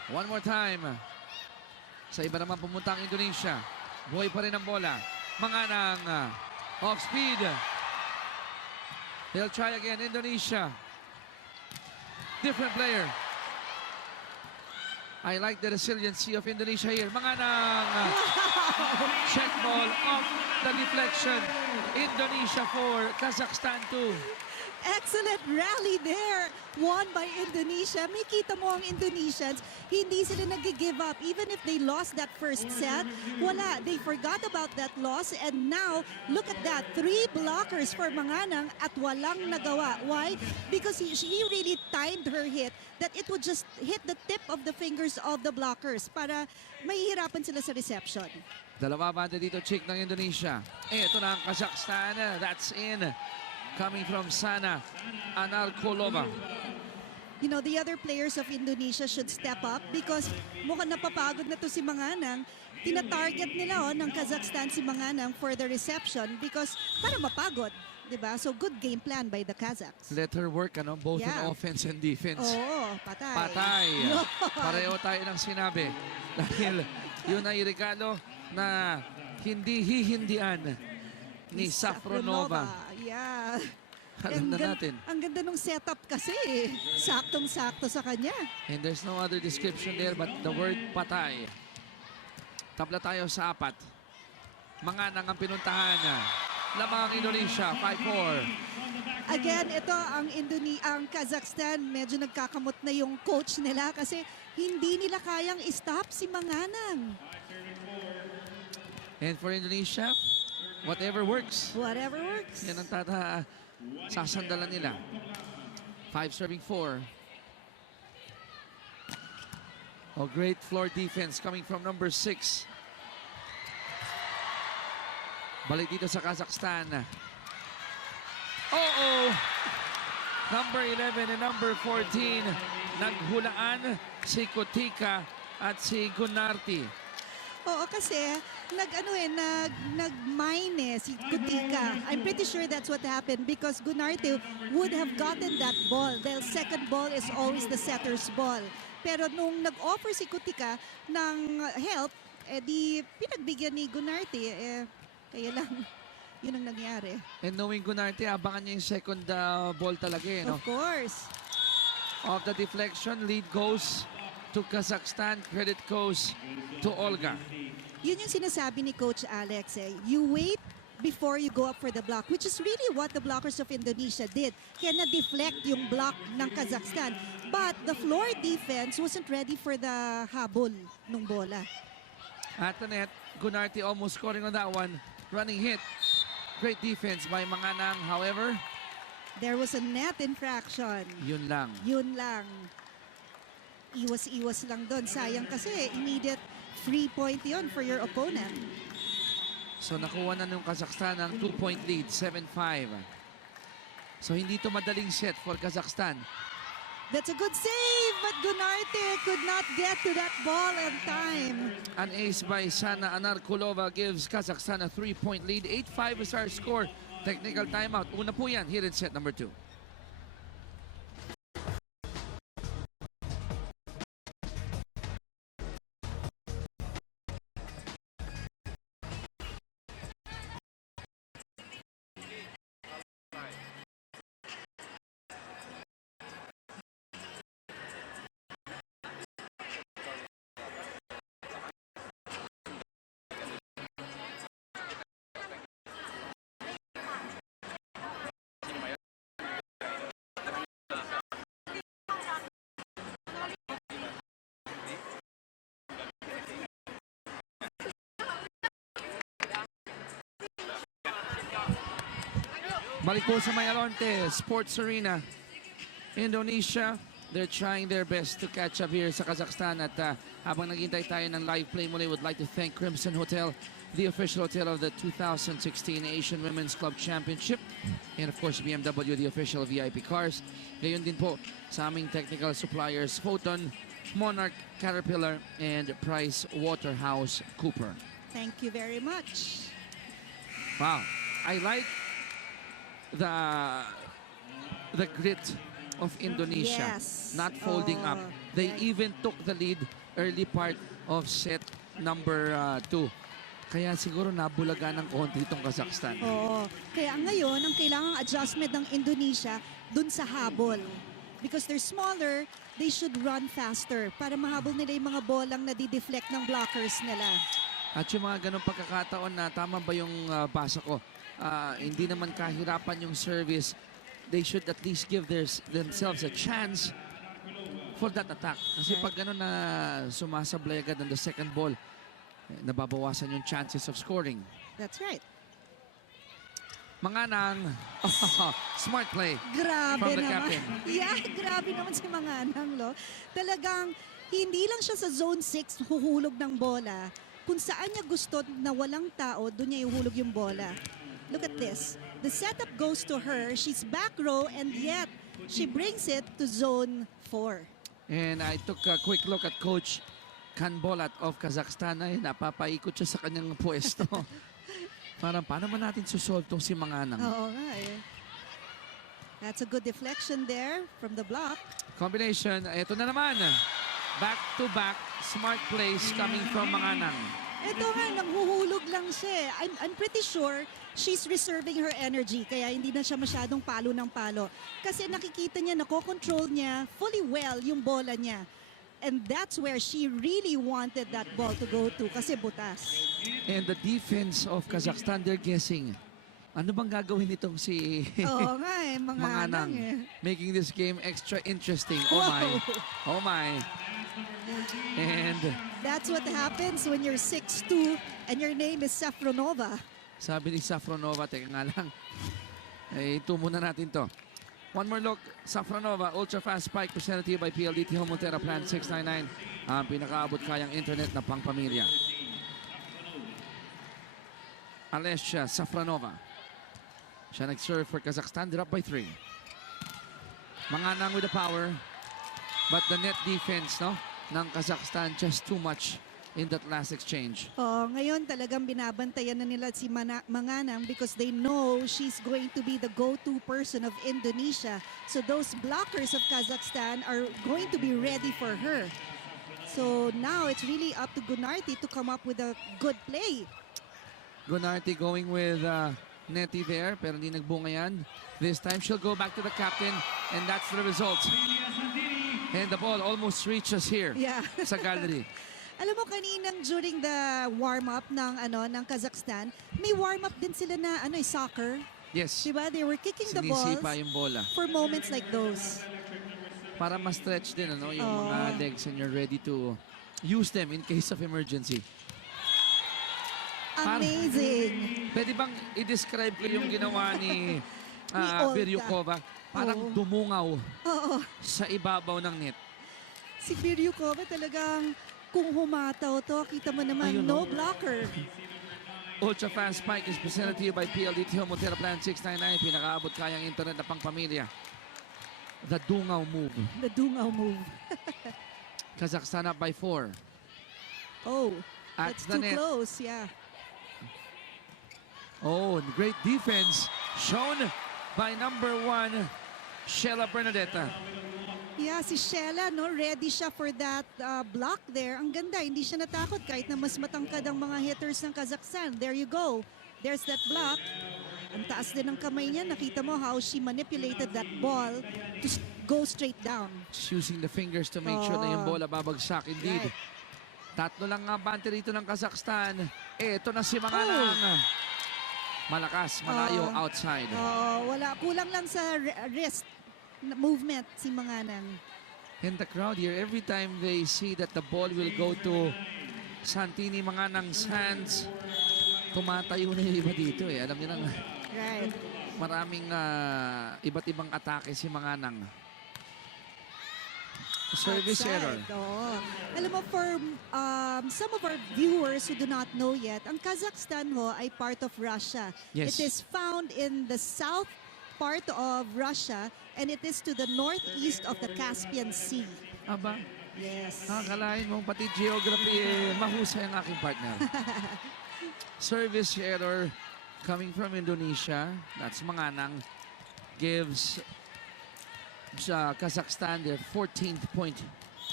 One more time. Sa iba naman pumunta ang Indonesia. Buhay pa rin ang bola. Manganang off speed. They'll try again. Indonesia. Different player. I like the resiliency of Indonesia here. Manganang. Check ball off the deflection. Indonesia 4, Kazakhstan 2. Excellent rally there. Won by Indonesia. May kita mo ang Indonesians, hindi sila nag-give up. Even if they lost that first set, wala. They forgot about that loss. And now, look at that. 3 blockers for Manganang at walang nagawa. Why? Because she really timed her hit that it would just hit the tip of the fingers of the blockers para mahihirapan sila sa reception. Dalawa banda dito, Chick, ng Indonesia. Ito na ang Kazakhstan. That's in. Coming from Sana Anarkolova. You know, the other players of Indonesia should step up because mukhang napapagod na to si Manganang. Tina-target nila ng Kazakhstan si Manganang for the reception because para mapagod. Diba? So good game plan by the Kazakhs. Let her work, both in offense and defense. Oo, patay. Patay. Pareho tayo ng sinabi. Dahil yun ay regalo na hindi hihindian ni Safronova. Yeah. Alam na natin. Ang ganda nung setup kasi. Saktong-sakto sa kanya. And there's no other description there but the word patay. Tabla tayo sa 4. Manganang ang pinuntahan. Lamang ang Indonesia, 5-4. Again, ito ang Kazakhstan, medyo nagkakamot na yung coach nila kasi hindi nila kayang stop si Manganang. And for Indonesia, whatever works. Whatever works. Yan ang sasandalan nila. 5 serving 4. Oh, great floor defense coming from number 6. Balik dito sa Kazakhstan. Oh! Number 11 and number 14. Naghulaan si Kutika at si Gunarti. Oo, kasi nag-mine si Kutika. I'm pretty sure that's what happened because Gunarte would have gotten that ball. Dahil second ball is always the setter's ball. Pero nung nag-offer si Kutika ng help, di pinagbigyan ni Gunarte. Kaya lang, yun ang nangyari. And knowing Gunarte, abangan niya yung second ball talaga eh, no? Of course. Of the deflection, lead goes to Kazakhstan, credit goes to Olga. Yun yung sinasabi ni Coach Alex eh. You wait before you go up for the block, which is really what the blockers of Indonesia did. Kaya na-deflect yung block ng Kazakhstan. But the floor defense wasn't ready for the habol nung bola. At the net, Gunarte almost scoring on that one. Running hit. Great defense by Manganang. However, There was a net infraction. yun lang. Yun lang. Iwas-iwas lang doon. Sayang kasi immediate free point yon for your opponent. So nakuha na ng Kazakhstan ang 2-point lead, 7-5. So hindi to madaling set for Kazakhstan. That's a good save, but Gunarte could not get to that ball in time. An ace by Sana Anarkulova gives Kazakhstan a 3-point lead. 8-5 is our score. Technical timeout. Una po yan here in set number 2. Balik po sa may Alonte Sports Arena, Indonesia. They're trying their best to catch up here sa Kazakhstan. At habang naghintay tayo ng live play muli, would like to thank Crimson Hotel, the official hotel of the 2016 Asian Women's Club Championship. And of course, BMW, the official VIP cars. Gayon din po sa aming technical suppliers, Photon, Monarch, Caterpillar, and Price Waterhouse Cooper. Thank you very much. Wow, I like the grit of Indonesia, Yes. not folding up. Oh, They yeah. even took the lead early part of set number 2. Kaya siguro nabulaga ng konti itong Kazakhstan. Oo. Kaya ngayon, ang kailangang adjustment ng Indonesia dun sa habol. Because they're smaller, they should run faster para mahabol nila yung mga bolang na di-deflect ng blockers nila. At yung mga ganong pagkakataon na tama ba yung basa ko, hindi naman kahirapan yung service, they should at least give themselves a chance for that attack. Kasi pag gano'n na sumasablay agad on the second ball, nababawasan yung chances of scoring. That's right. Manganang, smart play. Grabe From the naman. captain. Yeah, grabe naman si Manganang, lo. Talagang hindi lang siya sa zone 6 huhulog ng bola. Kung saan niya gusto na walang tao, doon niya ihuhulog yung bola. Look at this. The setup goes to her. She's back row and yet she brings it to zone 4. And I took a quick look at Coach Kanbolat of Kazakhstan. Ay, napapaikot siya sa kanyang pwesto. Parang, paano man natin susolve tong si Manganang? Oo nga eh. That's a good deflection there from the block. Combination, ito na naman. Back-to-back, smart plays coming from Manganang. Ito nga, nanghuhulog lang siya. I'm pretty sure she's reserving her energy kaya hindi na siya masyadong palo ng palo. Kasi nakikita niya, nakokontrol niya fully well yung bola niya. And that's where she really wanted that ball to go to kasi butas. And the defense of Kazakhstan, they're guessing. Ano bang gagawin nitong si Oo nga eh, Manganang? Making this game extra interesting. Oh my. Oh my. And That's what happens when you're 6'2 and your name is Safronova. sabi ni Safronova, teka nga lang. Eh, ito muna natin to. One more look. Safronova, ultra fast spike presented to you by PLDT Home Montero Plan 699. Ang pinakaabot kayang internet na pangpamilya. Alessia Safronova. Siya nag-serve for Kazakhstan. They're up by 3. Manganang with the power. But the net defense, no, ng Kazakhstan just too much in that last exchange. Oh, ngayon talagang binabantayan na nila si Manganang because they know she's going to be the go-to person of Indonesia. So those blockers of Kazakhstan are going to be ready for her. So now it's really up to Gunarte to come up with a good play. Gunarte going with Nettie there, pero hindi nagbunga yan. This time, she'll go back to the captain, and that's the result. And the ball almost reaches here Yeah. sa gallery. Alam mo kaninang during the warm-up ng Kazakhstan, may warm-up din sila na soccer. Yes. Diba? They were kicking the balls Sinisipa yung bola. for moments like those. Para ma-stretch din yung mga legs, and you're ready to use them in case of emergency. Amazing. Pwede bang i-describe ko yung ginawa ni Olta. Biryukova? Parang dumungaw Oo. sa ibabaw ng net. Si Biryukova talagang kung humataw to, kita mo naman, Ayun, no blocker. Ultra Fast Spike is presented to you by PLDT Montero Plan 699. Pinakaabot kayang internet na pangpamilya. The dungaw move. The dungaw move. Kazakhstan up by 4. Oh, At that's the too net. close, yeah. Oh, great defense shown by number 1, Sheila Bernadetta. Yeah, si Sheila, ready siya for that block there. Ang ganda, hindi siya natakot kahit na mas matangkad ang mga hitters ng Kazakhstan. There you go. There's that block. Ang taas din ng kamay niya. Nakita mo how she manipulated that ball to go straight down. Just using the fingers to make sure na yung bola babagsak. Indeed. Right. Tatlo lang nga bante rito ng Kazakhstan. Ito na si Manganang. Malakas, malayo, outside. Wala. Kulang lang sa wrist movement si Manganang. And the crowd here, every time they see that the ball will go to Santini Manganang's hands, tumatayo na yung iba dito eh. Alam niyo nang Right. maraming iba't ibang atake si Manganang. Service Outside. error. Oo. Alam mo, for some of our viewers who do not know yet, ang Kazakhstan ay part of Russia. Yes. It is found in the south part of Russia, and it is to the northeast of the Caspian Sea. Aba, Yes. nakakalain mo pati geography, mahusay ang aking partner. Service error coming from Indonesia. That's Manganang. Gives Kazakhstan their 14th point.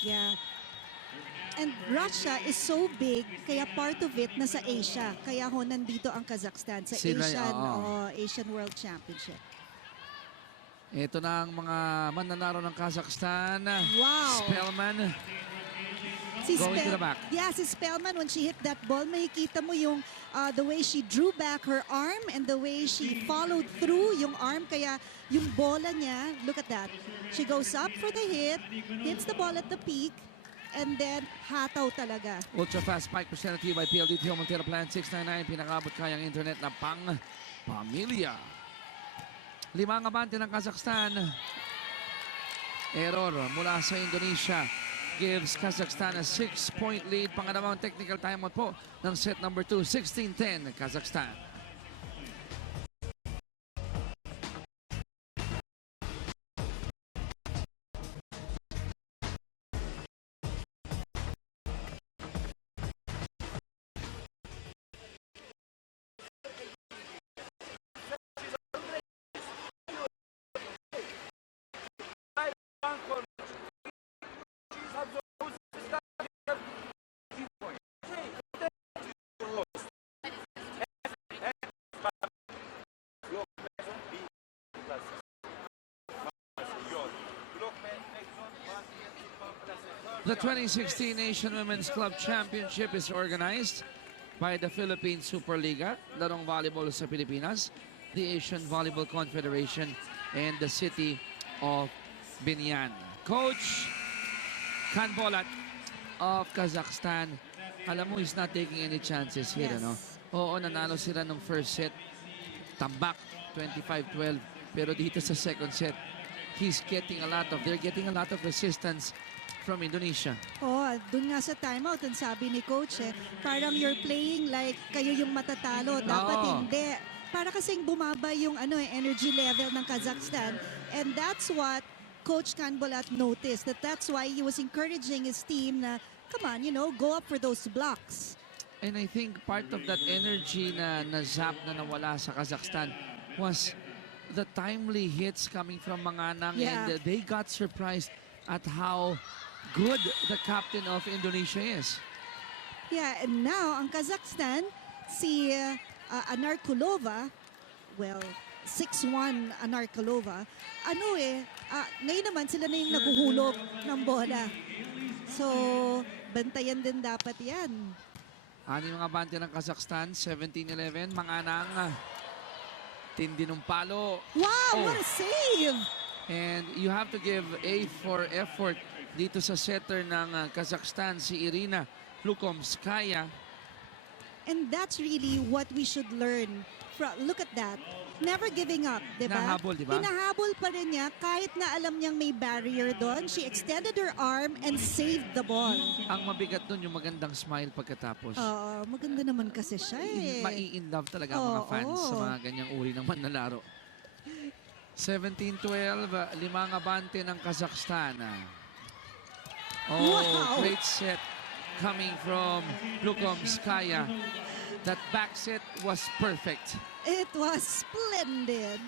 Yeah. And Russia is so big, kaya part of it nasa Asia. Kaya nandito ang Kazakhstan sa Sila, Asian World Championship. Ito na ang mga mananaro ng Kazakhstan. Wow. Spellman. Si Going to the back. Yeah, si Spellman, when she hit that ball, makikita mo yung the way she drew back her arm and the way she followed through yung arm. Kaya yung bola niya, look at that. She goes up for the hit, hits the ball at the peak, and then hataw talaga. Ultra Fast Spike presented to you by PLDT Montero Plan 699. Pinakaabot kayang internet na pang pamilya. 5 ang abante ng Kazakhstan. Error mula sa Indonesia. Gives Kazakhstan a 6-point lead. Pangalawang technical timeout po ng set number 2. 16-10 Kazakhstan. The 2016 Asian Women's Club Championship is organized by the Philippine Superliga, larong volleyball sa Pilipinas, the Asian Volleyball Confederation, and the city of Biñan. Coach Kanbolat of Kazakhstan, alam mo, he's not taking any chances here, Yes. ano? Oo, nanalo sila ng first set, tambak, 25-12, pero dito sa second set, they're getting a lot of resistance from Indonesia. Dun nga sa timeout, ang sabi ni coach, parang you're playing like kayo yung matatalo. Dapat hindi. Para kasing bumaba yung energy level ng Kazakhstan. And that's what Coach Kanbolat noticed. That's why he was encouraging his team na, come on, go up for those blocks. And I think part of that energy na zap na nawala sa Kazakhstan was the timely hits coming from Manganang. Yeah. And they got surprised at how good the captain of Indonesia is. Yeah, and now ang Kazakhstan, si Anarkulova, well, 6-1 Anarkulova, ngayon naman sila na yung naguhulog ng bola. So, bantayan din dapat yan. Ano yung mga bante ng Kazakhstan? 17-11. Manganang. Tindi ng palo. Wow, what a save! And you have to give A for effort dito sa setter ng Kazakhstan, si Irina Lukomskaya. And that's really what we should learn. Look at that. Never giving up, di ba? Hinahabol, di ba? Hinahabol pa rin niya kahit na alam niyang may barrier doon. She extended her arm and saved the ball. Ang mabigat doon yung magandang smile pagkatapos. Maganda naman kasi siya eh. Mai-in love talaga ang mga fans sa mga ganyang uri ng manlalaro. 17-12, limang abante ng Kazakhstan. Wow. Great set coming from Lukomskaya. That back set was perfect. It was splendid.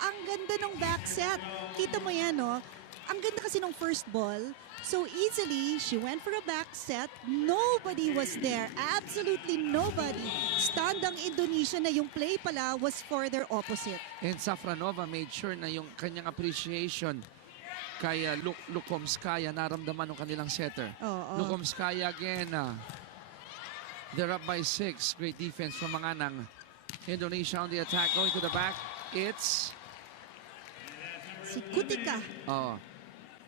Ang ganda ng back set. Kita mo yan, no? Ang ganda kasi ng first ball. So easily, she went for a back set. Nobody was there. Absolutely nobody. Stunned ang Indonesia na yung play pala was for their opposite. And Safronova made sure na yung kanyang appreciation kay Lukomskaya naramdaman ng kanilang setter. Lukomskaya again. They're up by 6. Great defense from Manganang. Indonesia on the attack, going to the back. It's si Kutika.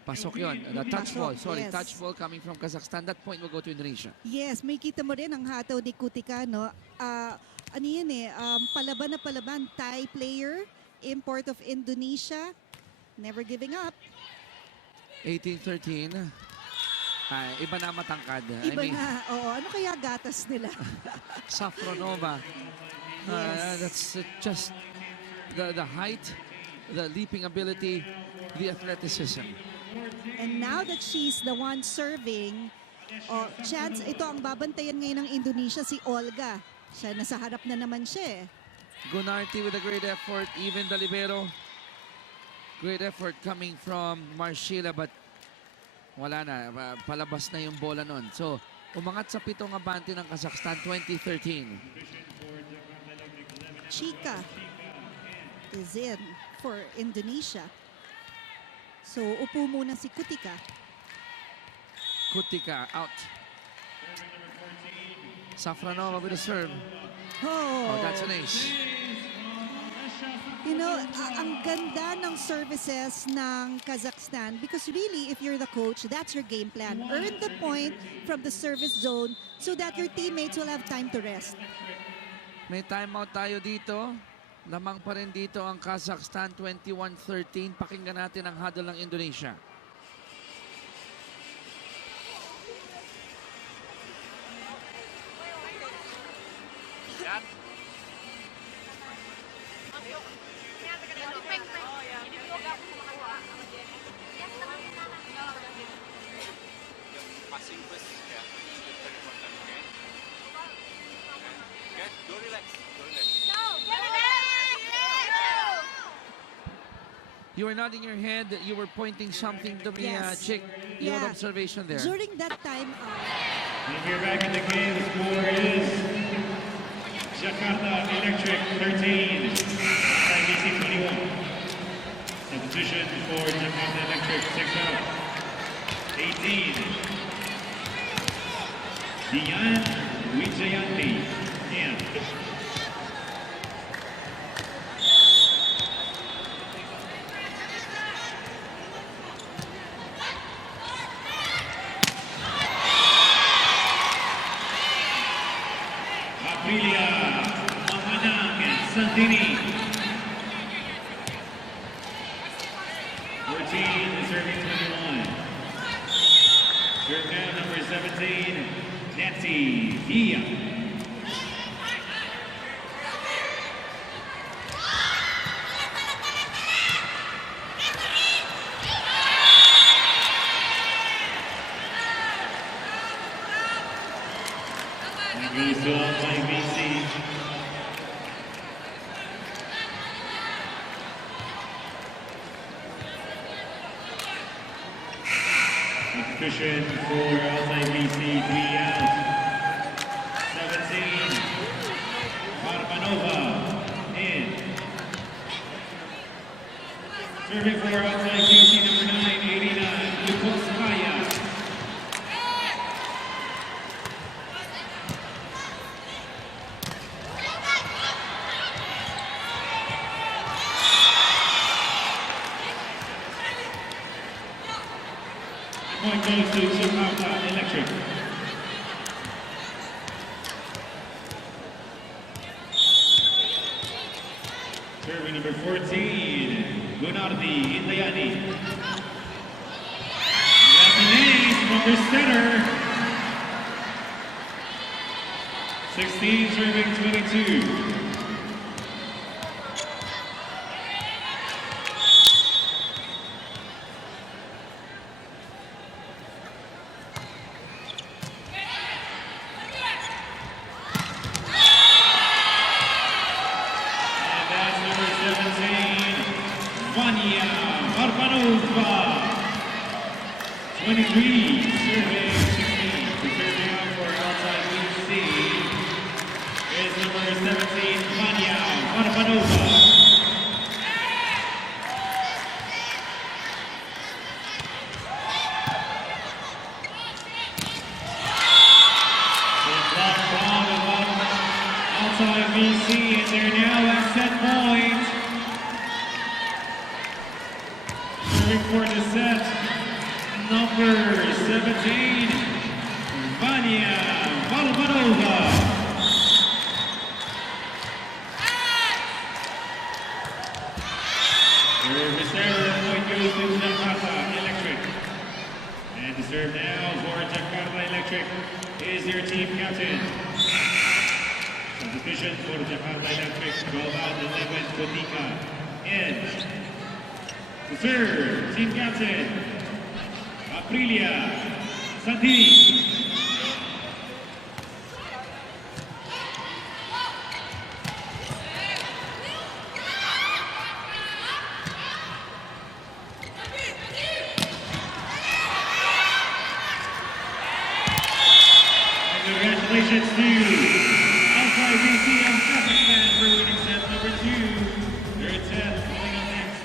Pasok yun. The touch ball. Sorry, yes. touch ball coming from Kazakhstan. That point will go to Indonesia. Yes, may kita mo rin ang hataw ni Kutika, no? Ano yun eh, palaban na palaban. Thai player, import of Indonesia. Never giving up. 18-13. Iba na matangkad. Iba na. Ano kaya gatas nila? Safronova. Yes. That's just the height, the leaping ability, the athleticism. And now that she's the one serving, chance, ito ang babantayan ngayon ng Indonesia, si Olga. Siya, nasa harap na naman siya eh. Gunarty with a great effort, even the libero. Great effort coming from Marshila, but wala na, palabas na yung bola nun. So, umangat sa 7 abante ng Kazakhstan, 2013. Chika is in for Indonesia. So, upo muna si Kutika. Kutika out. Safronova with a serve. Oh, that's an ace. You know, ang ganda ng services ng Kazakhstan because really, if you're the coach, that's your game plan. Earn the point from the service zone so that your teammates will have time to rest. May timeout tayo dito. Lamang pa rin dito ang Kazakhstan, 21-13. Pakinggan natin ang huddle ng Indonesia. You were nodding your head. You were pointing something to me, Yes. Chick. Your observation there. During that time, And we're back in the game. The score is Jakarta Electric 13, IBC 21. Substitution for Jakarta Electric 6 out. 18. Biñan Wijayanti. And Manganang and Santini. 14, serving 21. Serve now number 17, Nancy Dia. And goes to Altay BC. Substitution for Altay BC, 3 out. 17, Varvanova in. Serving for Altay KC number 989, Yukovskaya. Point goes to Jakarta Electric. Serving number 14, Gunardi Indayani. That's an ace from the center. 16 serving 22. Varvanova, 23, serving 16. The serve now for Altay KC is number 17, Varvanova. Altay KC, and they're now at set point. For the set, number 17, Biñan, Volleyball. The serve point goes to Jakarta Electric. And the serve now for Jakarta Electric is their team captain. Substitution for Jakarta Electric, 12 out, 11, Kotika. And the serve, team captain, Aprilia Santini. And congratulations to Altay KC of Kazakhstan for winning set number 2. Third set coming up next.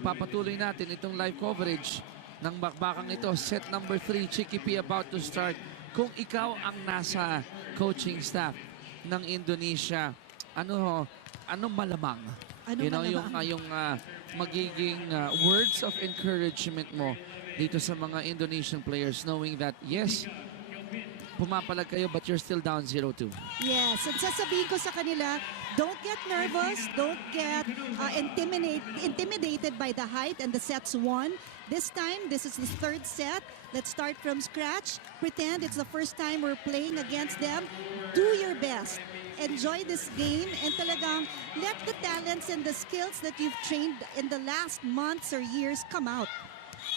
Papatuloy natin itong live coverage ng bakbakang ito. Set number 3, Chicky P about to start. Kung ikaw ang nasa coaching staff ng Indonesia, ano malamang? Yung magiging words of encouragement mo dito sa mga Indonesian players, knowing that yes, pumapalag kayo but you're still down 0-2. Yes, and sasabihin ko sa kanila, don't get nervous, don't get intimidated by the height and the sets won. This time, this is the third set. Let's start from scratch. Pretend it's the first time we're playing against them. Do your best. Enjoy this game and talagang let the talents and the skills that you've trained in the last months or years come out.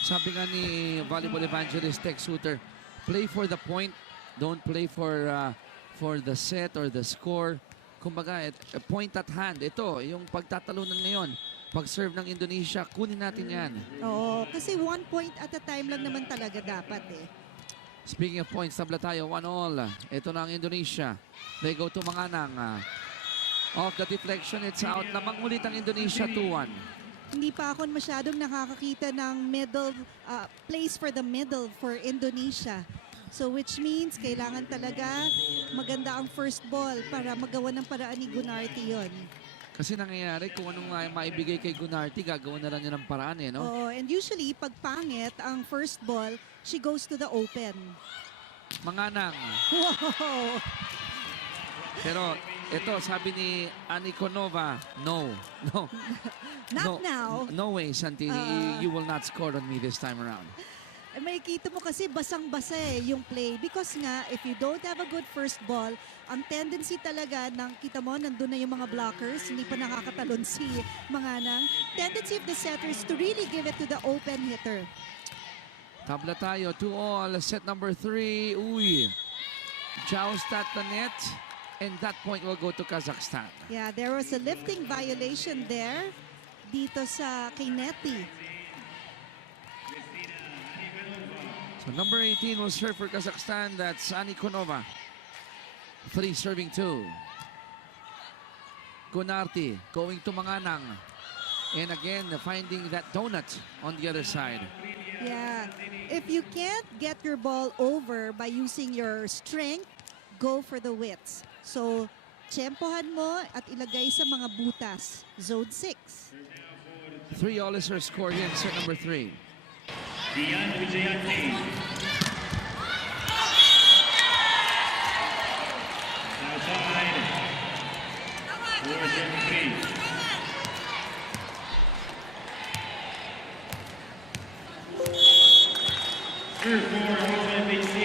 Sabi nga ni volleyball evangelist Tex Suter, play for the point. Don't play for the set or the score. Kumbaga, a point at hand. Ito, yung pagtatalunan ngayon. Pag-serve ng Indonesia, kunin natin yan. Oo, kasi 1 point at a time lang naman talaga dapat eh. Speaking of points, tabla tayo, 1-all. Ito na ang Indonesia. They go to Manganang. Off the deflection, it's out. Namang ulit ang Indonesia, 2-1. Hindi pa ako masyadong nakakakita ng middle, place for the middle for Indonesia. So which means kailangan talaga maganda ang first ball para magawa ng paraan ni Gunarty yun. Kasi nangyayari kung anong maibigay kay Gunarty, gagawin na lang niya ng paraan eh, no? Oo, and usually pag pangit ang first ball, she goes to the open. Manganang. Wow! Pero ito, sabi ni Anikonova, no. Not now. No way, Santini. You will not score on me this time around. May kita mo kasi basang-basa yung play because nga if you don't have a good first ball, ang tendency talaga ng kita mo nandun na yung mga blockers, hindi pa nakakatalon si Manganang. Tendency of the setters to really give it to the open hitter. Tabla tayo, 2-all, set number 3. Uy, joust at the net, and that point will go to Kazakhstan. Yeah, there was a lifting violation there dito sa Kineti. So number 18 will serve for Kazakhstan. That's Anikonova. 3 serving 2. Gunarty going to Manganang. And again, finding that donut on the other side. Yeah, if you can't get your ball over by using your strength, go for the widths. So, tsempohan mo at ilagay sa mga butas. Zone 6. 3-all is her score here in set number 3. Biñan Vijayante. Outside. 4-7-3. Serve for OpenBC.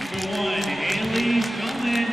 Number 1, Haley Spellman.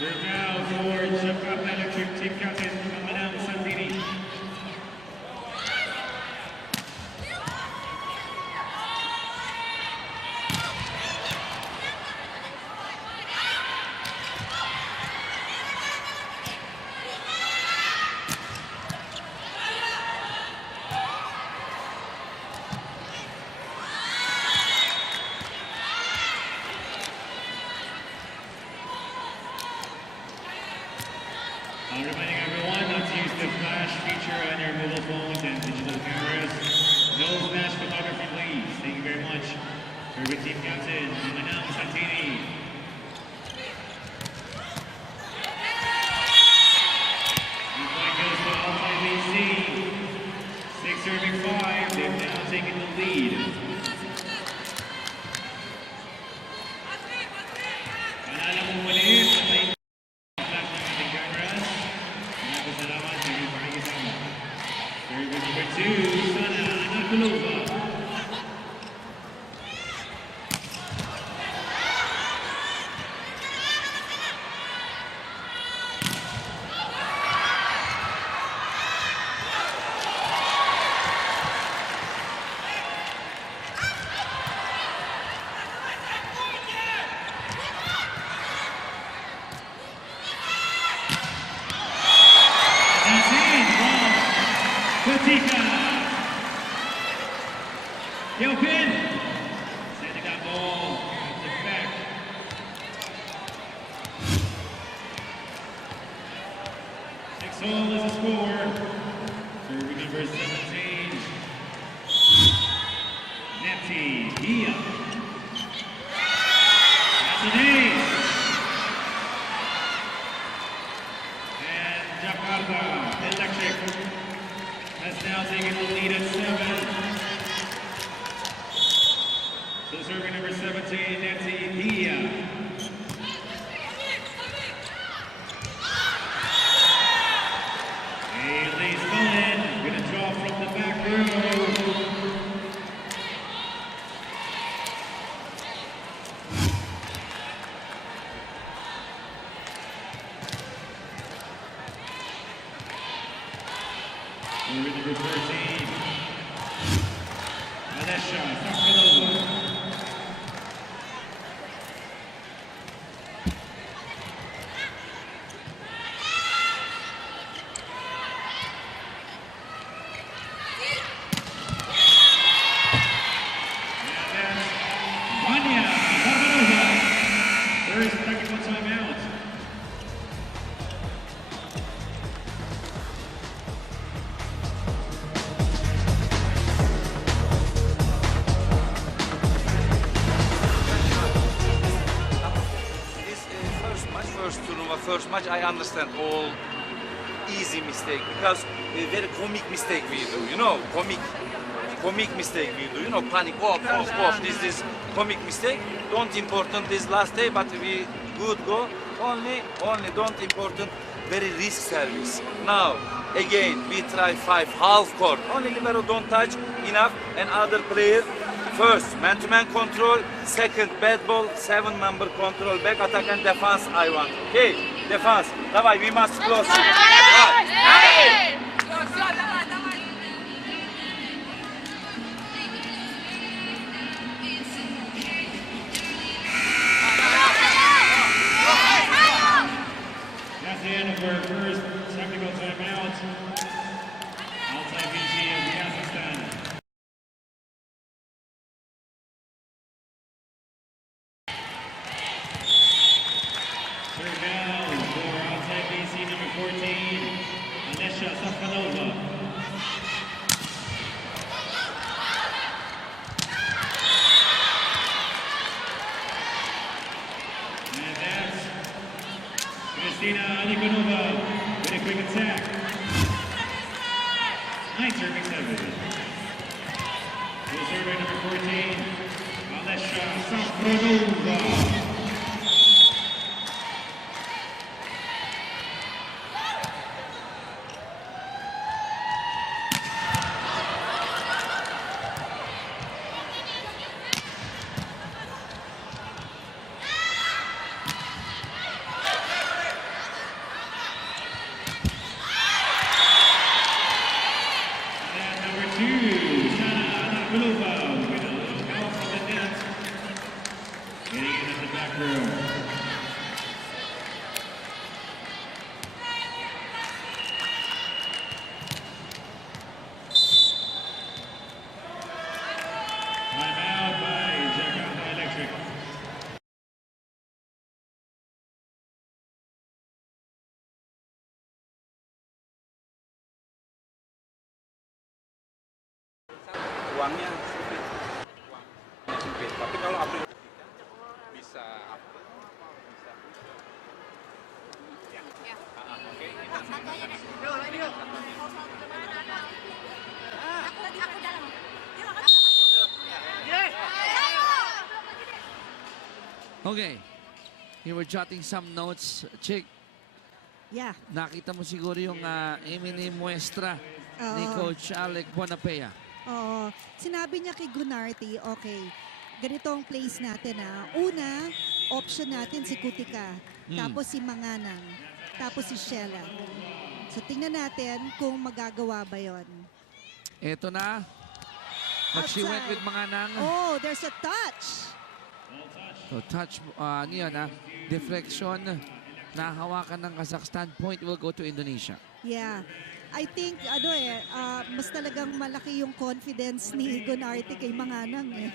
Serve now for Jakarta Electric team captain, Manang Sandini. Reminding everyone not to use the flash feature on your mobile phones and digital cameras. No flash photography, please. Thank you very much. Service team captain, Manang Santini. The point goes to Altay BC. 6 serving 5. They've now taken the lead. Panala mo muli. Service number 2, Sana Anakulova. Indonesia. That's an ace. And Jakarta Electric has now taken the lead at 7. So serving number 17, Nancy Dia. Lays Mullen, gonna draw from the back row. Over number 13, Alessia Safkanova. First technical timeout. This first tournament, first match, I understand all easy mistake because a very comic mistake we do, you know, comic mistake we do, you know, panic, off, this comic mistake. Don't important this last day, but we good go. Only don't important very risk service. Now, again, we try 5 half court. Only libero don't touch enough, and other player first man-to-man control, second bad ball, 7-member control, back attack and defense. I want. Okay, defense. Давай, we must close. That's the end of our first technical timeout. Altay Biñan of Kazakhstan. Serve now for Altay BC number 14, Alessia Safkanova. And that's Kristina Alikonova with a quick attack. Nice serving service. The server number 14, Alessia Safkanova. Timeout by Jakarta Electric. Uangnya sempit. Tapi kalau April bisa Okay. You were jotting some notes, Chick. Yeah. Nakita mo siguro yung muestra ni Coach Alec Bonapea. Oo. Sinabi niya kay Gunarty, okay, ganito ang place natin Una, option natin si Kutika, tapos si Manganang, tapos si Sheila. So tingnan natin kung magagawa ba yon. Eto na. But she went with Manganang. Oh, there's a touch. So touch, deflection, nahawakan ng Kazakhstan. Point will go to Indonesia. Yeah. I think, mas talagang malaki yung confidence ni Gunarty kay Manganang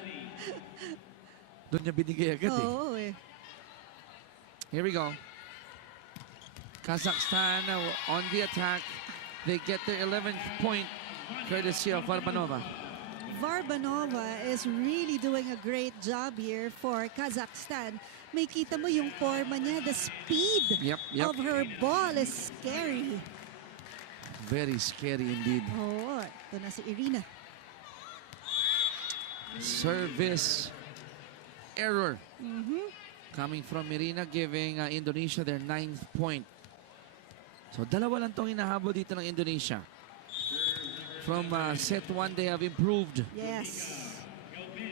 Doon niya binigay agad Oo Here we go. Kazakhstan on the attack. They get their 11th point courtesy of Varbanova. Varbanova is really doing a great job here for Kazakhstan. May kita mo yung forma niya, the speed Yep. of her ball is scary. Very scary indeed. Oo, ito na si Irina. Service error. Coming from Irina, giving Indonesia their 9th point. So dalawa lang itong hinahabol dito ng Indonesia. From set 1, they have improved. Yes.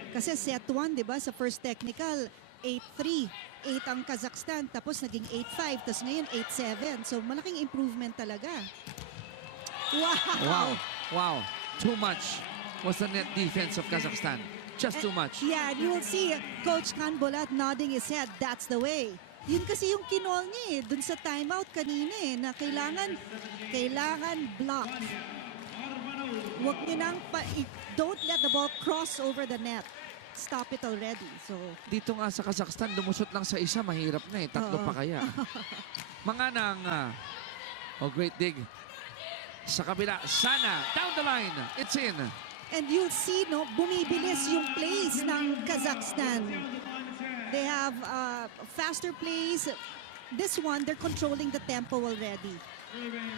Kasi set 1, di ba, sa first technical, 8-3. 8 ang Kazakhstan, tapos naging 8-5, tapos ngayon 8-7. So malaking improvement talaga. Wow. Wow. Too much was the net defense of Kazakhstan. Just too much. Yeah, and you will see Coach Kanbolat nodding his head. That's the way. Yun kasi yung kinol niya dun sa timeout kanina na kailangan block. Huwag niyo nang don't let the ball cross over the net. Stop it already. So Dito nga sa Kazakhstan, lumusot lang sa isa, mahirap na Tatlo Oo. pa kaya. Mga nang, great dig. Sa kabila, Sana, down the line. It's in. and you'll see bumibilis yung plays ng Kazakhstan. They have faster plays. This one, they're controlling the tempo already.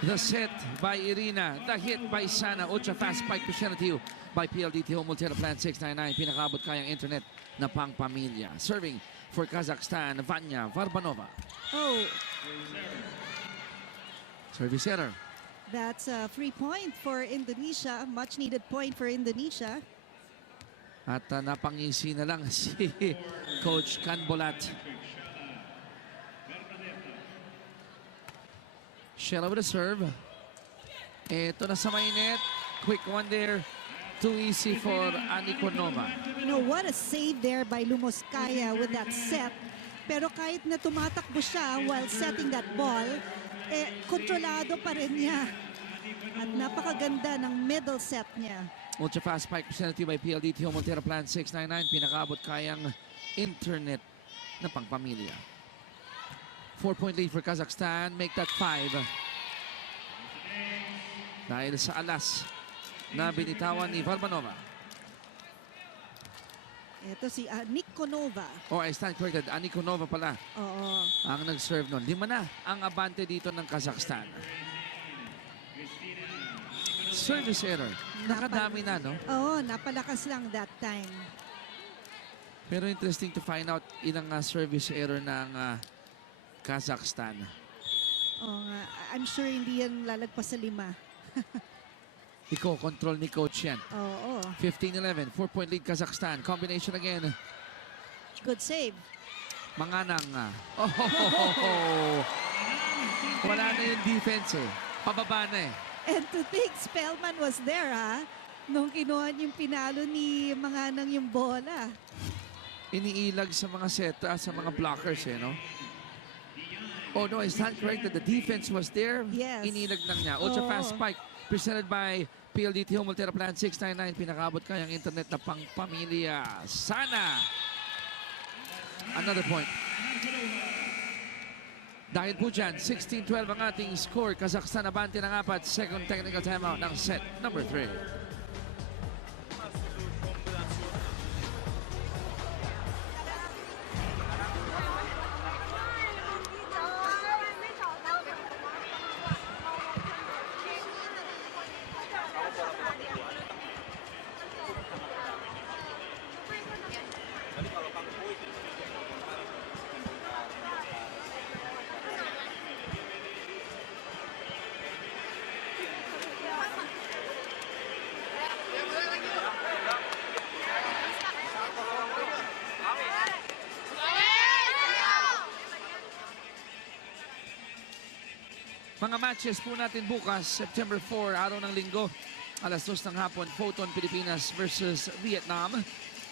The set by Irina. The hit by Sana. Ultra fast spike presented to you by PLDT Home Multera Plan 699. Pinakabot kayang internet na pang pamilya. Serving for Kazakhstan, Vanya Varbanova. Oh, Service error. that's a free point for Indonesia. Much needed point for Indonesia. At napangisi na lang si Coach Kanbolat. Shella with a serve. Ito na sa may net. Quick one there. Too easy for Anikonova. What a save there by Lumoskaya with that set. Pero kahit na tumatakbo siya while setting that ball, kontrolado pa rin niya. At napakaganda ng middle set niya. Ultra fast spike presented to you by PLDT Home Multera Plan 699. Pinakabot kayang internet na pangpamilya. 4-point lead for Kazakhstan. Make that 5. Dahil sa alas na binitawan ni Varbanova. Ito si Nikonova. Oh, I stand corrected. Anikonova pala Oo. ang nag-serve nun. 5 na ang abante dito ng Kazakhstan. Service error. Nakadami na, no? Oo, napalakas lang that time. Pero interesting to find out ilang service error ng Kazakhstan. Oo nga. I'm sure hindi yan lalagpas sa 5. Iko-control ni coach yan. Oo. 15-11. 4-point lead Kazakhstan. Combination again. Good save. Manganang. Wala na yung defense Pababa na And to think Spellman was there, nung kinuha yung pinalo ni Manganang yung bola. Iniilag sa mga sa mga blockers no? Oh no, I stand corrected. The defense was there. Yes. Inilag lang niya. Ultra fast spike presented by PLDT Home Multera Plan 699. Pinakabot kayang internet na pangpamilya. Sana! Another point. Dahil po dyan, 16-12 ang ating score. Kazakhstan abante ng 4. Second technical timeout ng set number 3. Mga matches po natin bukas, September 4, araw ng linggo, alas 2 ng hapon, Photon Pilipinas versus Vietnam.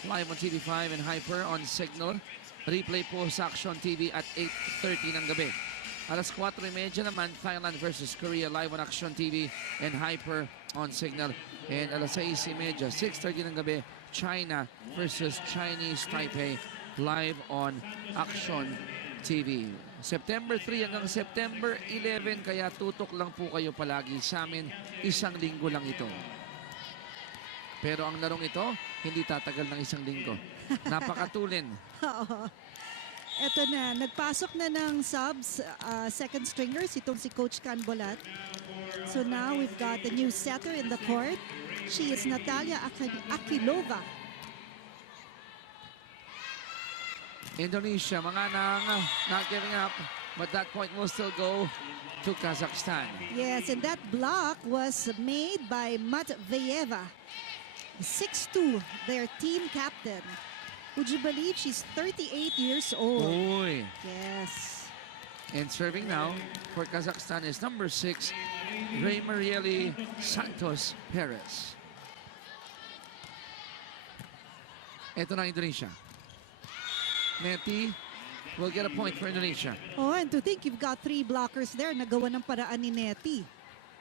Live on TV5 and Hyper on Signal. Replay po sa Action TV at 8:30 ng gabi. Alas 4:30 naman, Thailand versus Korea, live on Action TV and Hyper on Signal. And alas 6:30, 6:30 ng gabi, China versus Chinese Taipei, live on Action TV. September 3 hanggang September 11, kaya tutok lang po kayo palagi sa amin. Isang linggo lang ito. Pero ang larong ito, hindi tatagal ng isang linggo. Napakatulin. Oo. Eto na, nagpasok na ng subs, second stringers, itong si Coach Canbolat. So now we've got a new setter in the court. She is Natalia Akilova. Indonesia, Manganang, not giving up. But that point will still go to Kazakhstan. Yes, and that block was made by Matveyeva. 6'2", their team captain. Would you believe she's 38 years old? Oy. Yes. And serving now for Kazakhstan is number 6, Raymarieli Santos Perez. Ito na Indonesia. Neti will get a point for Indonesia. Oh, and to think you've got 3 blockers there, nagawa ng paraan ni Neti.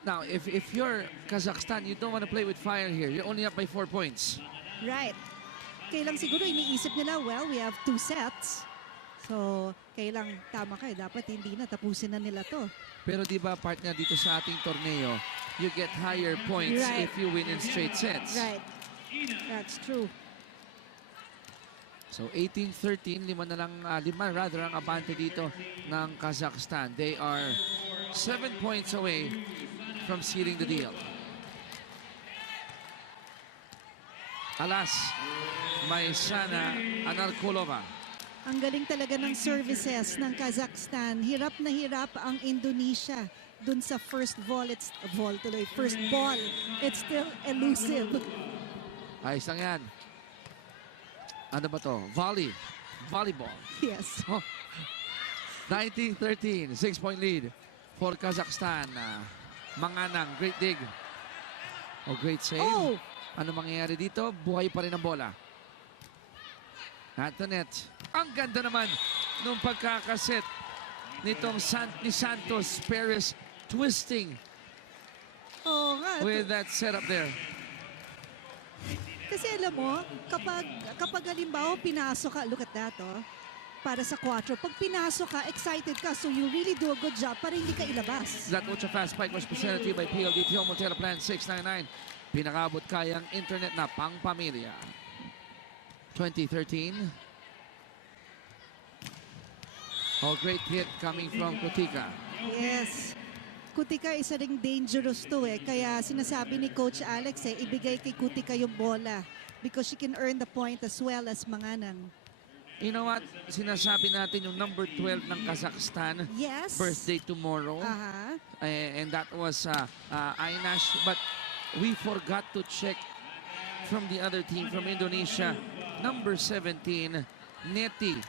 Now, if you're Kazakhstan, you don't want to play with fire here. You're only up by 4 points. Right. Kailang siguro iniisip nila, well, we have 2 sets. So, kailang tama kayo, dapat hindi na, tapusin na nila to. Pero di ba partner dito sa ating torneo, you get higher points Right. if you win in straight sets. Right. That's true. So 18-13, lima ang abante dito ng Kazakhstan. They are 7 points away from sealing the deal. Alas, Maisana Anarkulova. Ang galing talaga ng services ng Kazakhstan. Hirap na hirap ang Indonesia dun sa first ball. First ball. It's still elusive. Ayos lang yan. Ano ba to? Volleyball. Yes. 19-13, 6-point lead for Kazakhstan. Manganang, great dig. Oh, great save. Oh! Ano mangyayari dito? Buhay pa rin ang bola. At the net. Ang ganda naman nung pagkakaset nitong ni Santos Perez twisting Oo nga. with that setup there. Kasi alam mo, kapag halimbawa pinasok ka, look at that, oh, para sa 4. Pag pinasok ka, excited ka, so you really do a good job para hindi ka ilabas. That ultra fast spike was presented to you by PLDT Montero Plan 699. Pinakabot kayang internet na pang pamilya. 2013. Oh, great hit coming from Kutika. Yes. Kutika isa ring dangerous to eh. Kaya sinasabi ni Coach Alex ibigay kay Kutika yung bola because she can earn the point as well as Manganang. You know what? Sinasabi natin yung number 12 ng Kazakhstan. Yes. Birthday tomorrow. And that was Aynash. But we forgot to check from the other team from Indonesia. Number 17, Neti.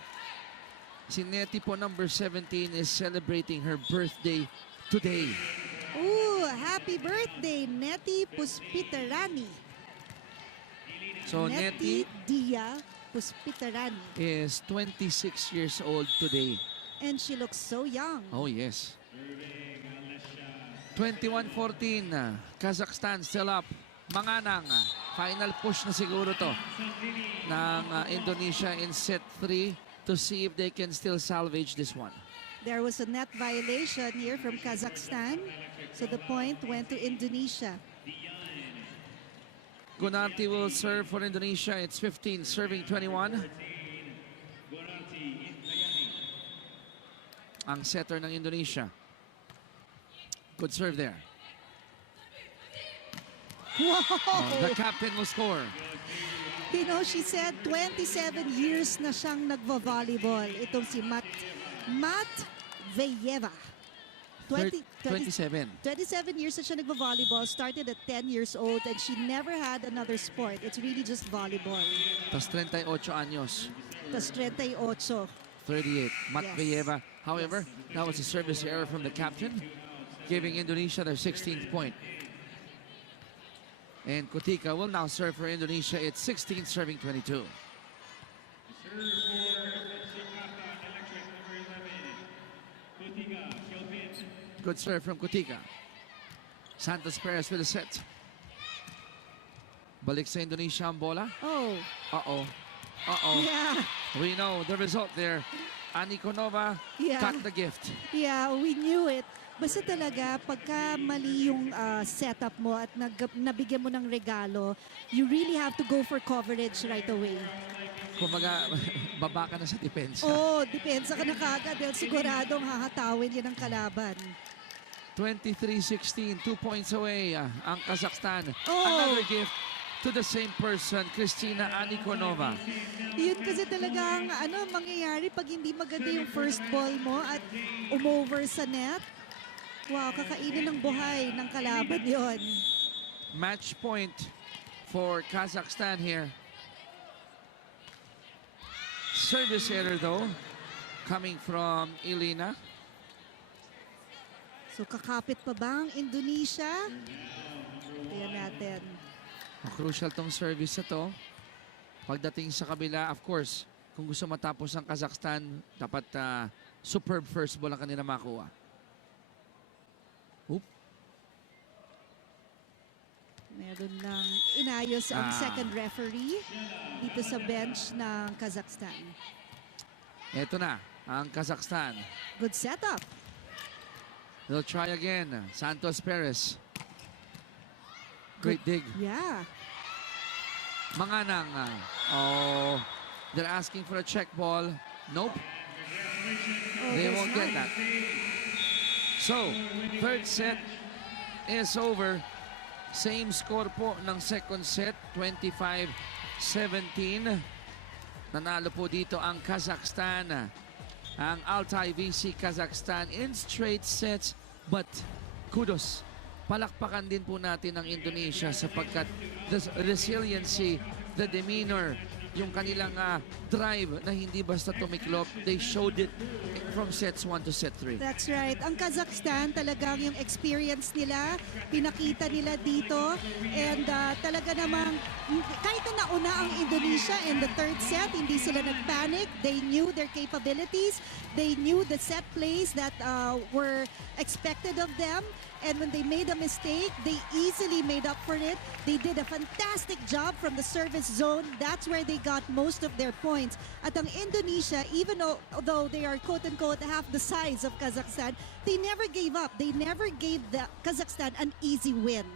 Si Neti po, number 17, is celebrating her birthday today. Ooh, happy birthday, Neti Puspitarani. So Neti Dia Puspitarani. is 26 years old today. And she looks so young. Oh, yes. 21-14, Kazakhstan still up. Manganang, final push na siguro to ng Indonesia in set 3 to see if they can still salvage this one. There was a net violation here from Kazakhstan. So the point went to Indonesia. Gunarti will serve for Indonesia. It's 15, serving 21. Ang setter ng Indonesia. Good serve there. Wow! The captain will score. You know, she said 27 years na siyang nagvo-volleyball. Itong si Matveyeva. 27. 27 years na siya nagvo-volleyball. Started at 10 years old and she never had another sport. It's really just volleyball. Tapos 38 anyos. Tas 38. 38. Matveyeva. However, that was a service error from the captain, giving Indonesia their 16th point. And Kutika will now serve for Indonesia. It's 16, serving 22. Good serve from Kutika. Santos Perez with a set. Balik sa Indonesia ang bola. Oh, Uh-oh. Uh-oh. yeah. We know the result there. Anikonova Yeah. got the gift. Yeah, we knew it. Basta talaga, pagka mali yung setup mo at nabigyan mo ng regalo, you really have to go for coverage right away. Kumbaga, baba ka na sa depensa. Oh, depensa ka na kagad dahil siguradong hahatawin yan ng kalaban. 23-16, 2 points away ang Kazakhstan. Oh. Another gift to the same person, Kristina Anikonova. Yun kasi talagang mangyayari pag hindi maganda yung first ball mo at umover sa net. Wow, kakainin ng buhay ng kalaban yon. Match point for Kazakhstan here. Service error though, coming from Elena. So kakapit pa ba ang Indonesia? Tingnan natin. Crucial tong service na to. Pagdating sa kabila, of course, kung gusto matapos ang Kazakhstan, dapat superb first ball ang kanila makuha. Oop. Meron ng inayos ang second referee dito sa bench ng Kazakhstan. Eto na, ang Kazakhstan. Good setup. They'll try again. Santos Perez. Great dig. Yeah. Manganang. They're asking for a check ball. Nope. They there's won't get none. that. So, third set is over. Same score po ng second set, 25-17. Nanalo po dito ang Kazakhstan. Ang Altay VC Kazakhstan in straight sets. But kudos, palakpakan din po natin ang Indonesia sapagkat the resiliency, the demeanor, yung kanilang drive na hindi basta tumiklop, they showed it from sets 1 to set 3. That's right. Ang Kazakhstan, talagang yung experience nila, pinakita nila dito. And talaga namang, kahit na nauna ang Indonesia in the third set, hindi sila nagpanic. They knew their capabilities. They knew the set plays that were expected of them. And when they made a mistake, they easily made up for it. They did a fantastic job from the service zone. That's where they got most of their points. At ang Indonesia, even though they are quote-unquote half the size of Kazakhstan, they never gave up. They never gave the Kazakhstan an easy win.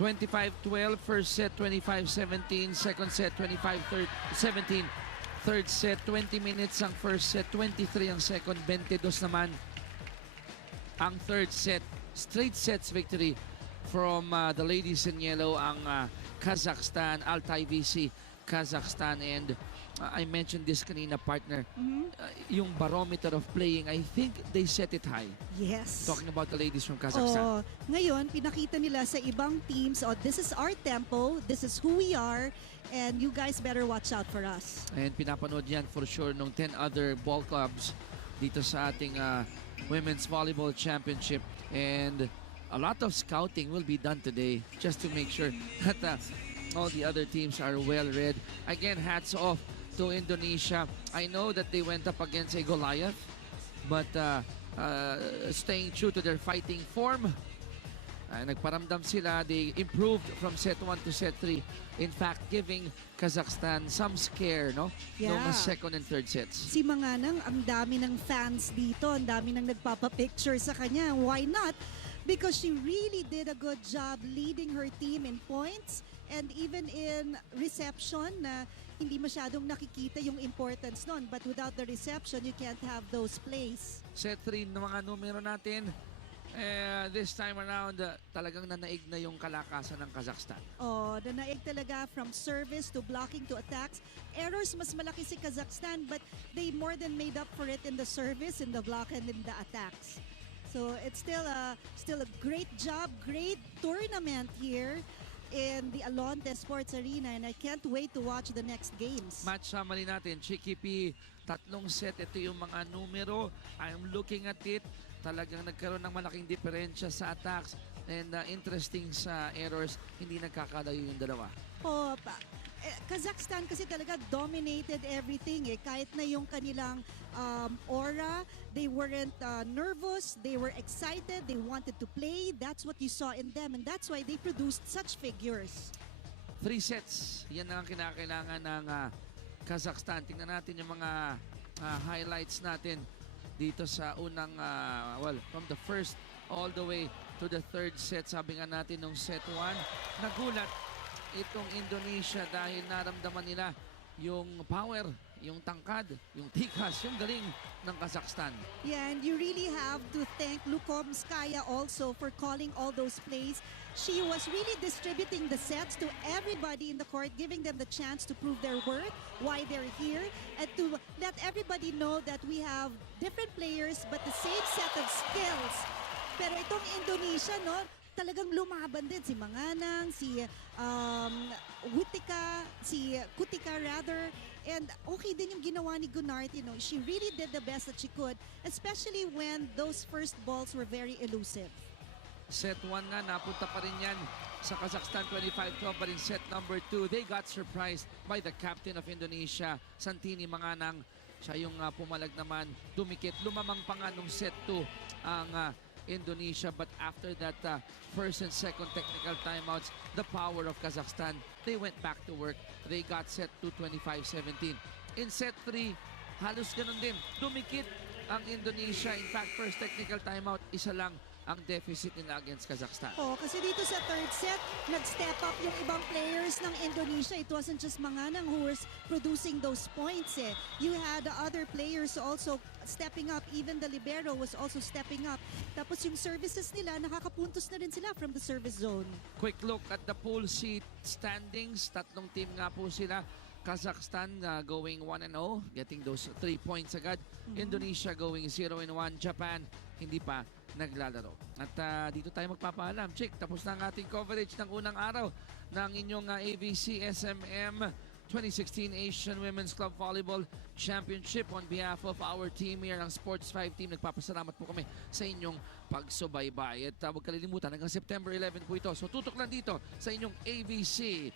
25-12, first set 25-17, second set 25-17, third set 20 minutes ang first set, 23 ang second, 22 naman ang third set. Straight sets victory from the ladies in yellow, ang Kazakhstan, Altay VC Kazakhstan. And I mentioned this kanina, partner, yung barometer of playing, I think they set it high. Yes. Talking about the ladies from Kazakhstan. Ngayon, pinakita nila sa ibang teams, this is our tempo, this is who we are, and you guys better watch out for us. And pinapanood yan for sure nung 10 other ball clubs dito sa ating Women's Volleyball Championship. And a lot of scouting will be done today just to make sure that all the other teams are well read. Again, hats off to Indonesia. I know that they went up against a Goliath, but staying true to their fighting form. Nagparamdam sila. They improved from set 1 to set 3. In fact, giving Kazakhstan some scare, no? Yeah. Noong second and third sets. Si Manganang, ang dami ng fans dito, ang dami ng nagpapapicture sa kanya. Why not? Because she really did a good job leading her team in points and even in reception na hindi masyadong nakikita yung importance nun. But without the reception, you can't have those plays. Set 3 ng mga numero natin. This time around, talagang nanaig na yung kalakasan ng Kazakhstan. Nanaig talaga from service to blocking to attacks. Errors, mas malaki si Kazakhstan, but they more than made up for it in the service, in the block, and in the attacks. So it's still a great job, great tournament here in the Alonte Sports Arena, and I can't wait to watch the next games. Match summary natin, Chiki P, 3 set. Ito yung mga numero. I'm looking at it. Talagang nagkaroon ng malaking diferensya sa attacks and interesting sa errors. Hindi nagkakalayo yung dalawa. Kazakhstan kasi talaga dominated everything. Kahit na yung kanilang aura, they weren't nervous, they were excited, they wanted to play. That's what you saw in them, and that's why they produced such figures. 3 sets. Yan ang kinakailangan ng Kazakhstan. Tingnan natin yung mga highlights natin dito sa unang, well, from the first all the way to the third set. Sabi nga natin nung set 1, nagulat itong Indonesia dahil naramdaman nila yung power, yung tangkad, yung tikas, yung galing ng Kazakhstan. Yeah, and you really have to thank Lukomskaya also for calling all those plays. She was really distributing the sets to everybody in the court, giving them the chance to prove their worth, why they're here, and to let everybody know that we have different players but the same set of skills. Pero itong Indonesia, no, talagang lumaban din si Manganang, si Kutika rather. And okay din yung ginawa ni Gunnar, you know, she really did the best that she could, especially when those first balls were very elusive. Set 1 nga, napunta pa rin yan sa Kazakhstan, 25-12 pa rin set number 2. They got surprised by the captain of Indonesia, Santini Manganang. Siya yung pumalag naman, dumikit. Lumamang pa nga nung set 2 ang Indonesia, but after that first and second technical timeouts, the power of Kazakhstan, they went back to work. They got set to 25-17. In set 3, halos ganun din, dumikit ang Indonesia. In fact, first technical timeout, isa lang ang deficit nila against Kazakhstan. Oh, kasi dito sa third set, nag-step up yung ibang players ng Indonesia. It wasn't just Manganang who was producing those points. You had other players also stepping up. Even the libero was also stepping up. Tapos yung services nila, nakakapuntos na rin sila from the service zone. Quick look at the pool seat standings. Tatlong team nga po sila. Kazakhstan going 1-0, getting those 3 points agad. Indonesia going 0-1. Japan, hindi pa naglalaro. At dito tayo magpapaalam. Chick, tapos na ang ating coverage ng unang araw ng inyong ABC SMM 2016 Asian Women's Club Volleyball Championship. On behalf of our team here, ang Sports 5 team, nagpapasalamat po kami sa inyong pagsubaybay. At huwag kalilimutan, hanggang September 11 po ito. So tutok lang dito sa inyong ABC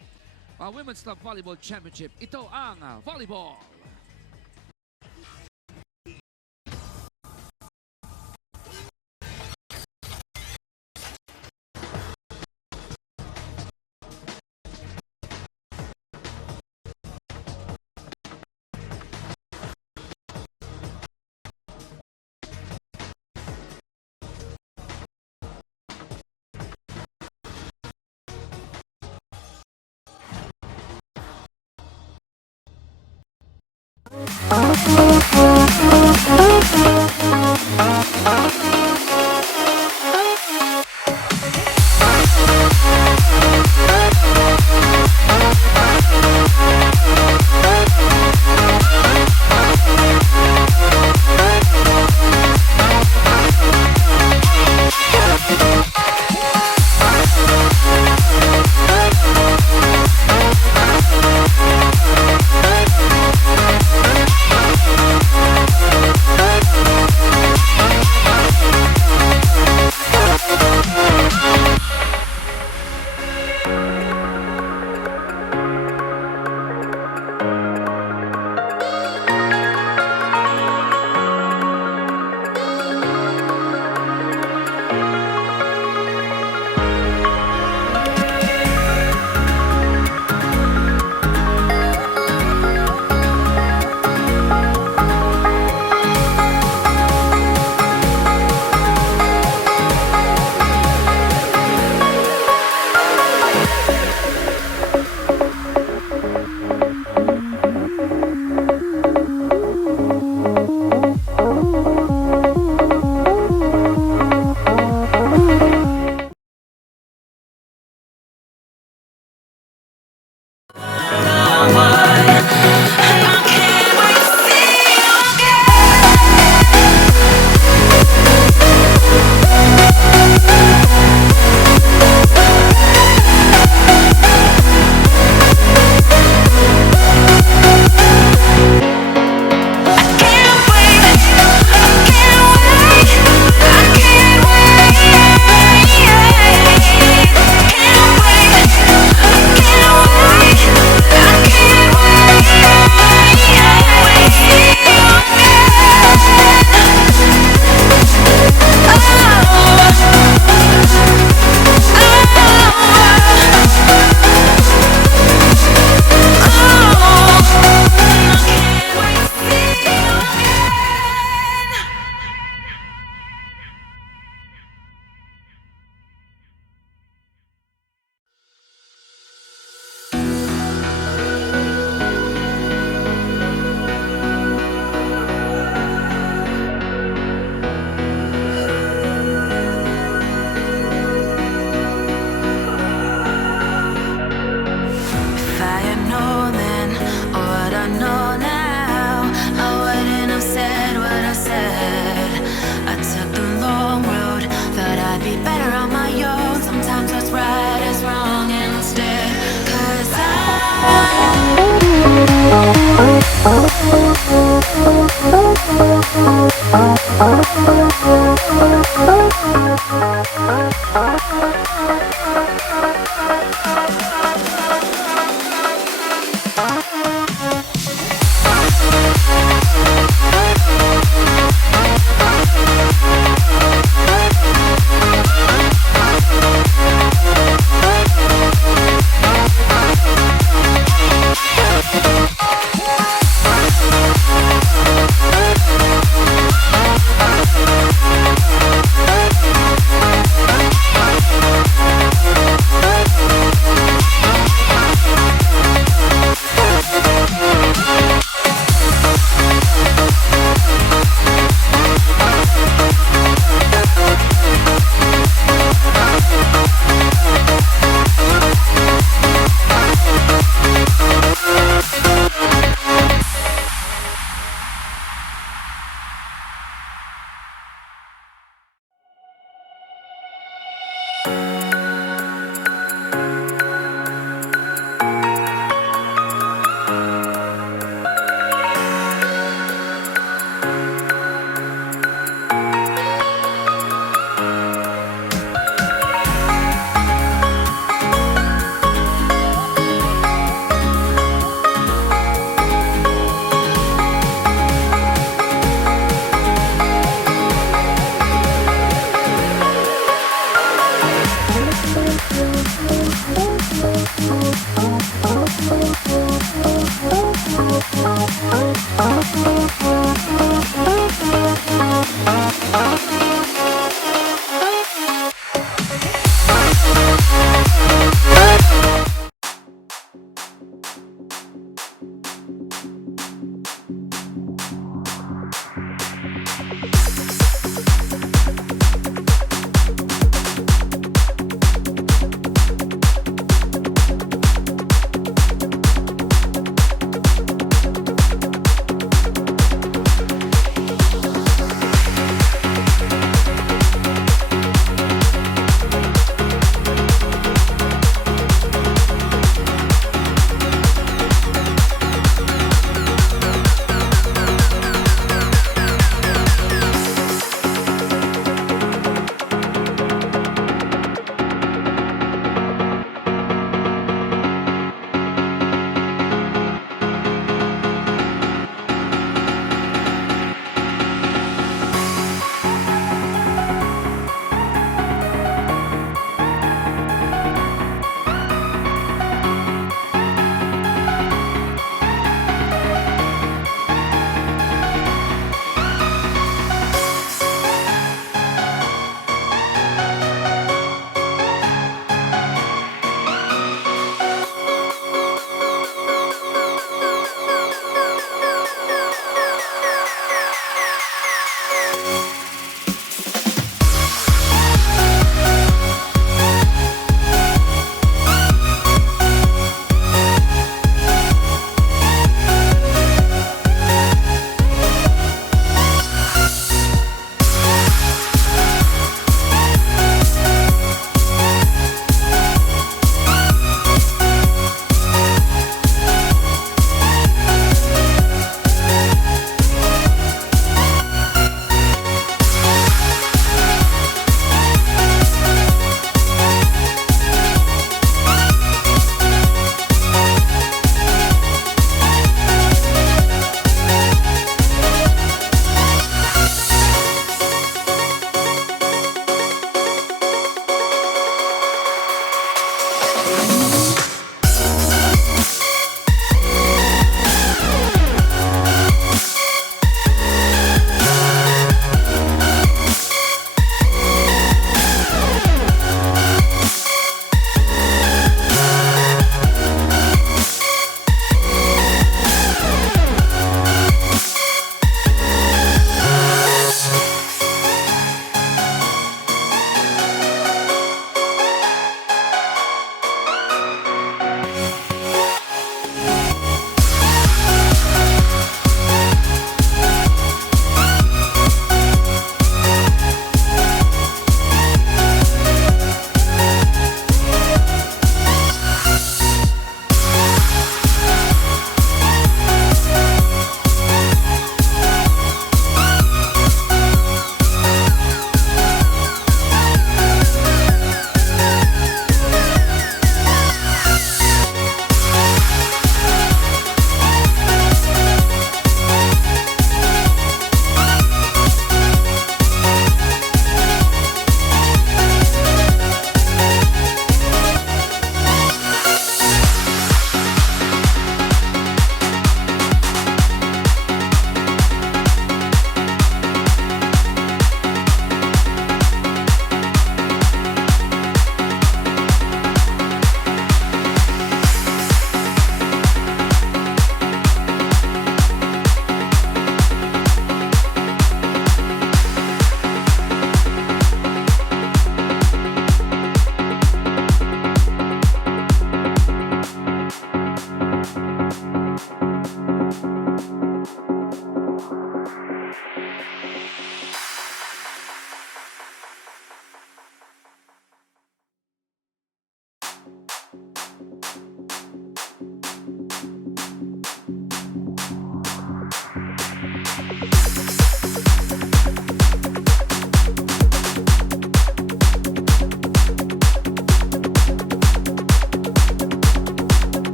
Women's Club Volleyball Championship. Ito ang Volleyball.